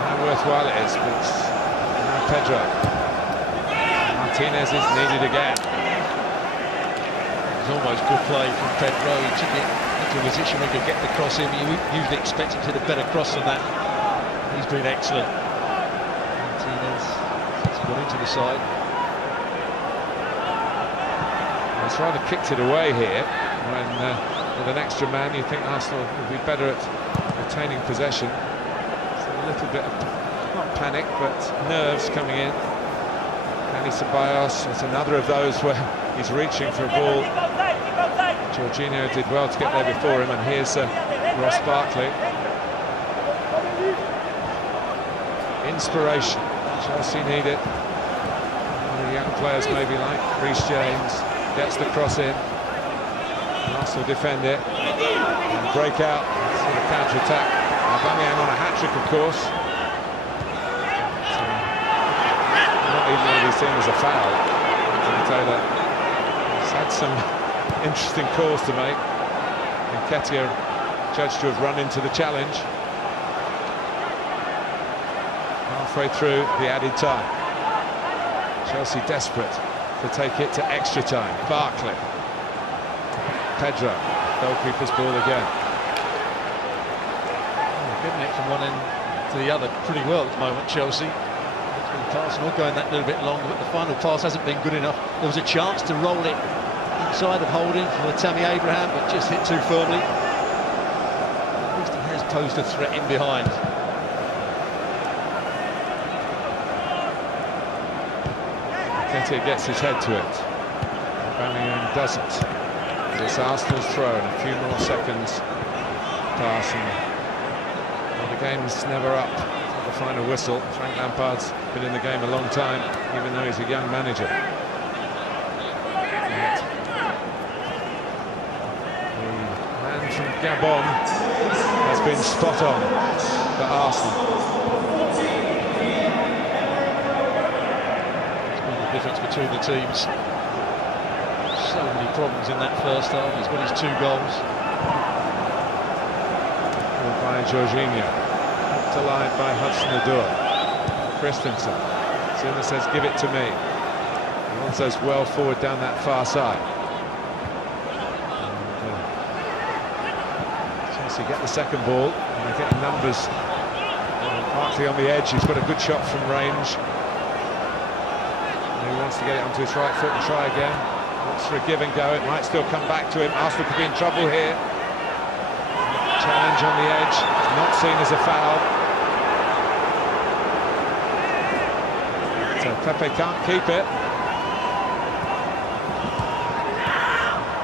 how worthwhile it is, but now Pedro. Martinez is needed again. It was almost good play from Pedro. He took it into a position where he could get the cross in. You usually expect him to hit a better cross than that. He's been excellent. Martinez has got into the side. He's rather kicked it away here. When with an extra man, you think Arsenal would be better at retaining possession. It's a little bit of, not panic, but nerves coming in. Dani Ceballos, it's another of those where he's reaching for a ball. Jorginho did well to get there before him, and here's Ross Barkley. Inspiration, Chelsea need it. The young players maybe like Reece James, gets the cross in. Arsenal defend it, and break out, sort of counter-attack. Aubameyang on a hat-trick, of course. Even though he's seen as a foul, Taylor has had some interesting calls to make. Nketiah judged to have run into the challenge. Halfway through the added time. Chelsea desperate to take it to extra time. Barkley. Pedro, goalkeeper's ball again. Getting it from one end to the other pretty well at the moment, Chelsea. Arsenal going that little bit longer, but the final pass hasn't been good enough. There was a chance to roll it inside of holding for Tammy Abraham, but just hit too firmly. At least he has posed a threat in behind. Ketia gets his head to it. Aubameyang doesn't. It's Arsenal's throw in a few more seconds. Passing. Well, the game's never up. The final whistle. Frank Lampard's been in the game a long time, even though he's a young manager. Yet, the man from Gabon has been spot on for Arsenal. It's been the difference between the teams. So many problems in that first half. He's got his 2 goals. By Jorginho. Aligned by Hudson-Odoi. Christensen. Zuma says, give it to me. He wants us well forward down that far side. And, Chelsea get the second ball. And they get numbers. Barkley on the edge. He's got a good shot from range. And he wants to get it onto his right foot and try again. Looks for a give and go. It might still come back to him. Arsenal could be in trouble here. Challenge on the edge. It's not seen as a foul. So Pepe can't keep it.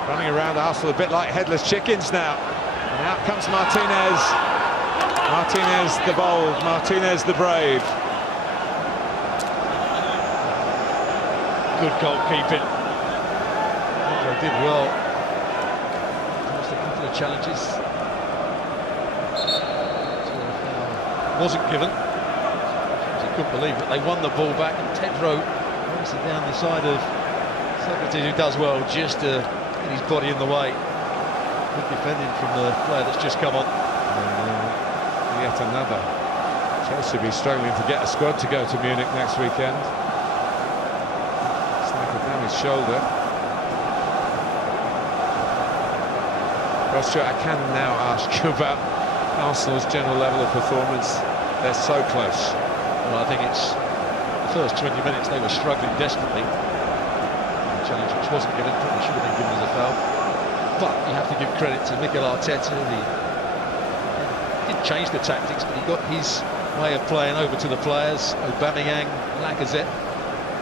Running around Arsenal a bit like headless chickens now. And out comes Martinez. Martinez the bold, Martinez the brave. Good goalkeeping. They did well. Lost a couple of challenges. Wasn't given. I couldn't believe it. They won the ball back, and Pedro racing down the side of Socrates, who does well just to get his body in the way. Good defending from the player that's just come on. And, yet another. Chelsea be struggling to get a squad to go to Munich next weekend. Sniped down his shoulder. Rossio, I can now ask you about Arsenal's general level of performance. They're so close. Well, I think it's the first 20 minutes they were struggling desperately. The challenge which wasn't given, probably should have been given as a foul. But you have to give credit to Mikel Arteta. He didn't change the tactics, but he got his way of playing over to the players. Aubameyang, Lacazette.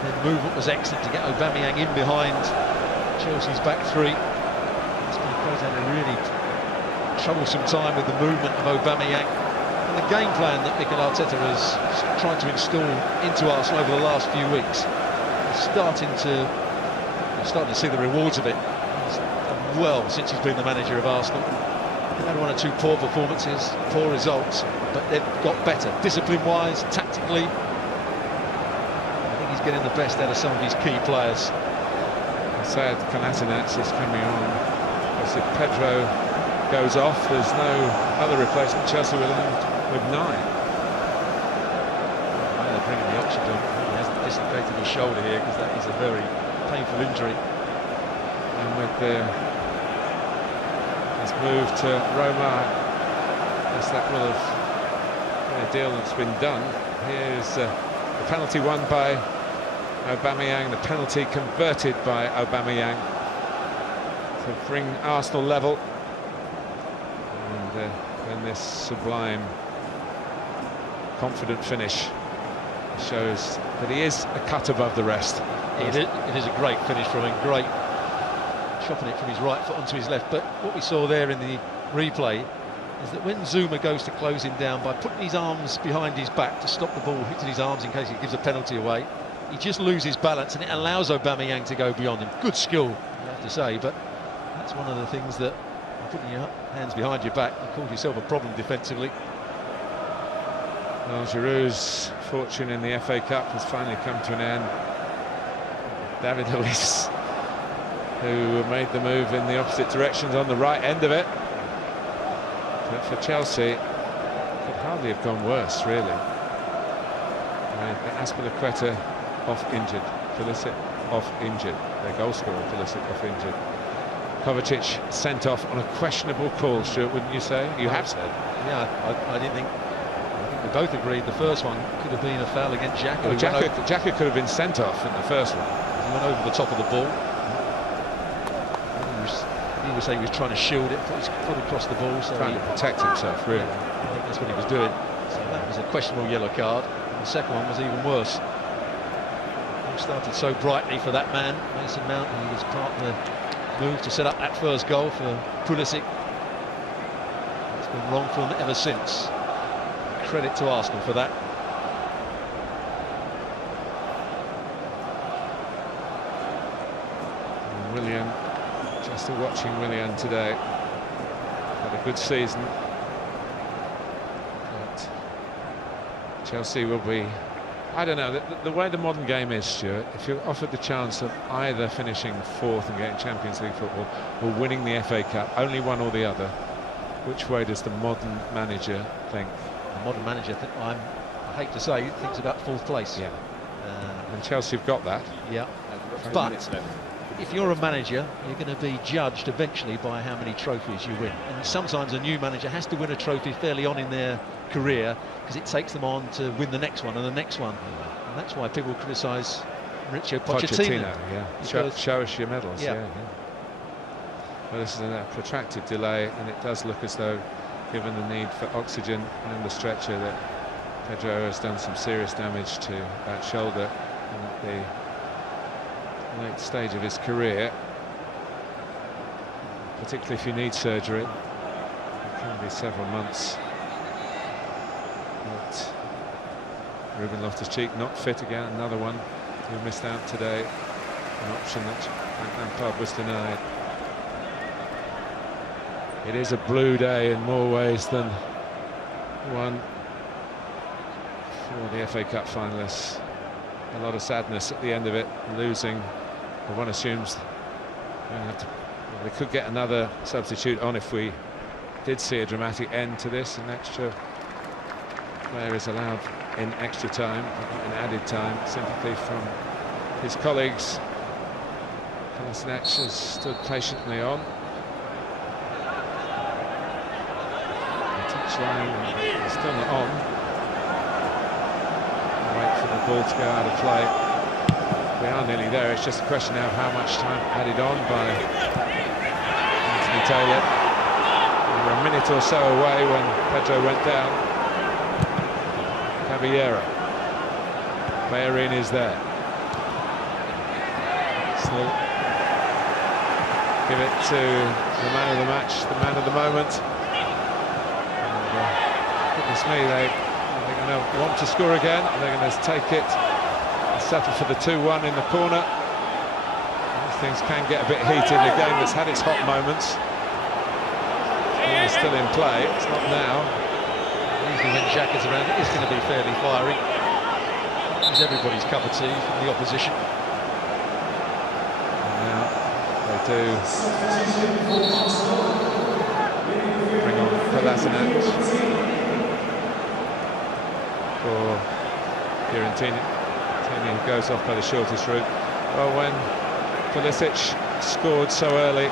Then movement was excellent to get Aubameyang in behind Chelsea's back 3. Had a really troublesome time with the movement of Aubameyang, and the game plan that Mikel Arteta has tried to install into Arsenal over the last few weeks is starting to see the rewards of it. He's done well since he's been the manager of Arsenal. They've had 1 or 2 poor performances, poor results, but they've got better discipline-wise, tactically. I think he's getting the best out of some of his key players. Sad Kolasinac is coming on. If Pedro goes off, there's no other replacement. Chelsea with 9. They're bringing the oxygen. He hasn't dislocated his shoulder here, because that is a very painful injury. And with his move to Roma, yes, that will have been a deal that's been done. Here's the penalty won by Aubameyang, the penalty converted by Aubameyang to bring Arsenal level, and then this sublime, confident finish shows that he is a cut above the rest. It is a great finish from him, great chopping it from his right foot onto his left. But what we saw there in the replay is that when Zuma goes to close him down by putting his arms behind his back to stop the ball hitting his arms in case he gives a penalty away, he just loses balance, and it allows Aubameyang to go beyond him. Good skill, you have to say, but that's one of the things that, putting your hands behind your back, you cause yourself a problem defensively. Well, Giroud's fortune in the FA Cup has finally come to an end. David Luiz, who made the move in the opposite directions on the right end of it. But for Chelsea, it could hardly have gone worse, really. Azpilicueta off injured, Pulisic off injured, their goal scorer Pulisic off injured. Kovacic sent off on a questionable call, Stuart, wouldn't you say? You have said. Yeah, I didn't think. I think we both agreed the first one could have been a foul against Xhaka. Well, Xhaka could have been sent off in the first one. He went over the top of the ball. He was saying he was trying to shield it, put his foot across the ball, so trying to protect himself, really. I think that's what he was doing. So that was a questionable yellow card. And the second one was even worse. It started so brightly for that man, Mason Mount. He was part of the move to set up that first goal for Pulisic. It's been wrong for them ever since. Credit to Arsenal for that. And Willian, just watching Willian today, had a good season. But Chelsea will be, I don't know, the way the modern game is, Stuart, if you're offered the chance of either finishing fourth and getting Champions League football or winning the FA Cup, only one or the other, which way does the modern manager think? The modern manager, I hate to say, thinks about fourth place. Yeah. And Chelsea have got that. Yeah. But if you're a manager, you're going to be judged eventually by how many trophies you win. And sometimes a new manager has to win a trophy fairly on in their career because it takes them on to win the next one and the next one. And that's why people criticise Mauricio Pochettino. Yeah. Show us your medals. Yeah. Yeah. Well, this is a protracted delay, and it does look as though, given the need for oxygen and the stretcher, that Pedro has done some serious damage to that shoulder at the late stage of his career. Particularly if you need surgery, it can be several months. But Ruben Loftus-Cheek not fit again, another one who missed out today, an option that Frank Lampard was denied. It is a blue day in more ways than one for the FA Cup finalists. A lot of sadness at the end of it, losing. But one assumes they could get another substitute on if we did see a dramatic end to this. An extra player is allowed in extra time, but not in added time. Sympathy from his colleagues. Kolasinac has stood patiently on. Line, still not on. Wait for the ball to go out of play. We are nearly there. It's just a question now of how much time added on by Anthony Taylor. We were a minute or so away when Pedro went down. Caballero. Bellerin is there. Still give it to the man of the match, the man of the moment. Goodness me, they're going to want to score again. They're going to take it and settle for the 2-1 in the corner. These things can get a bit heated in a game that's had its hot moments. It's still in play, it's not now. Usually when Xhaka's around, it is going to be fairly fiery. It's everybody's cup of tea from the opposition. And now they do bring on Kolasinac for Fiorentina. Who goes off by the shortest route. Well, when Pulisic scored so early,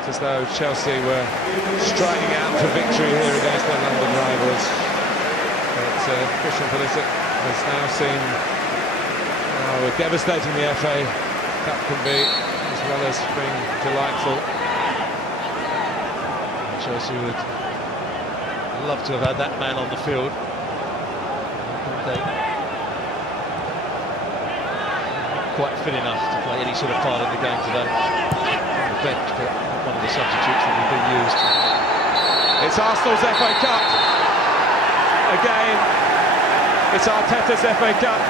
it's as though Chelsea were striding out for victory here against their London rivals. But Christian Pulisic has now seen how devastating the FA Cup can be, as well as being delightful. Chelsea would love to have had that man on the field. Quite fit enough to play any sort of part in the game today. On the bench, but one of the substitutes that will be used. It's Arsenal's FA Cup. Again, it's Arteta's FA Cup.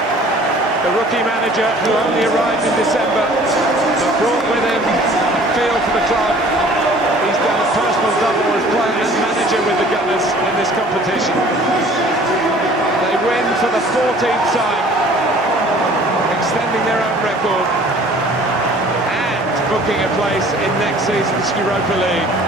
The rookie manager who only arrived in December, but brought with him a feel for the club. He's done a personal double as player and manager with the Gunners in this competition. They win for the 14th time, extending their own record and booking a place in next season's Europa League.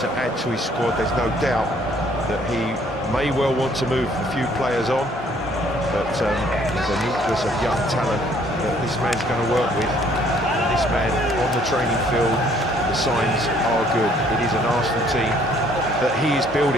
to add to his squad. There's no doubt that he may well want to move a few players on, but there's a nucleus of young talent that this man's going to work with. This man on the training field, the signs are good. It is an Arsenal team that he is building.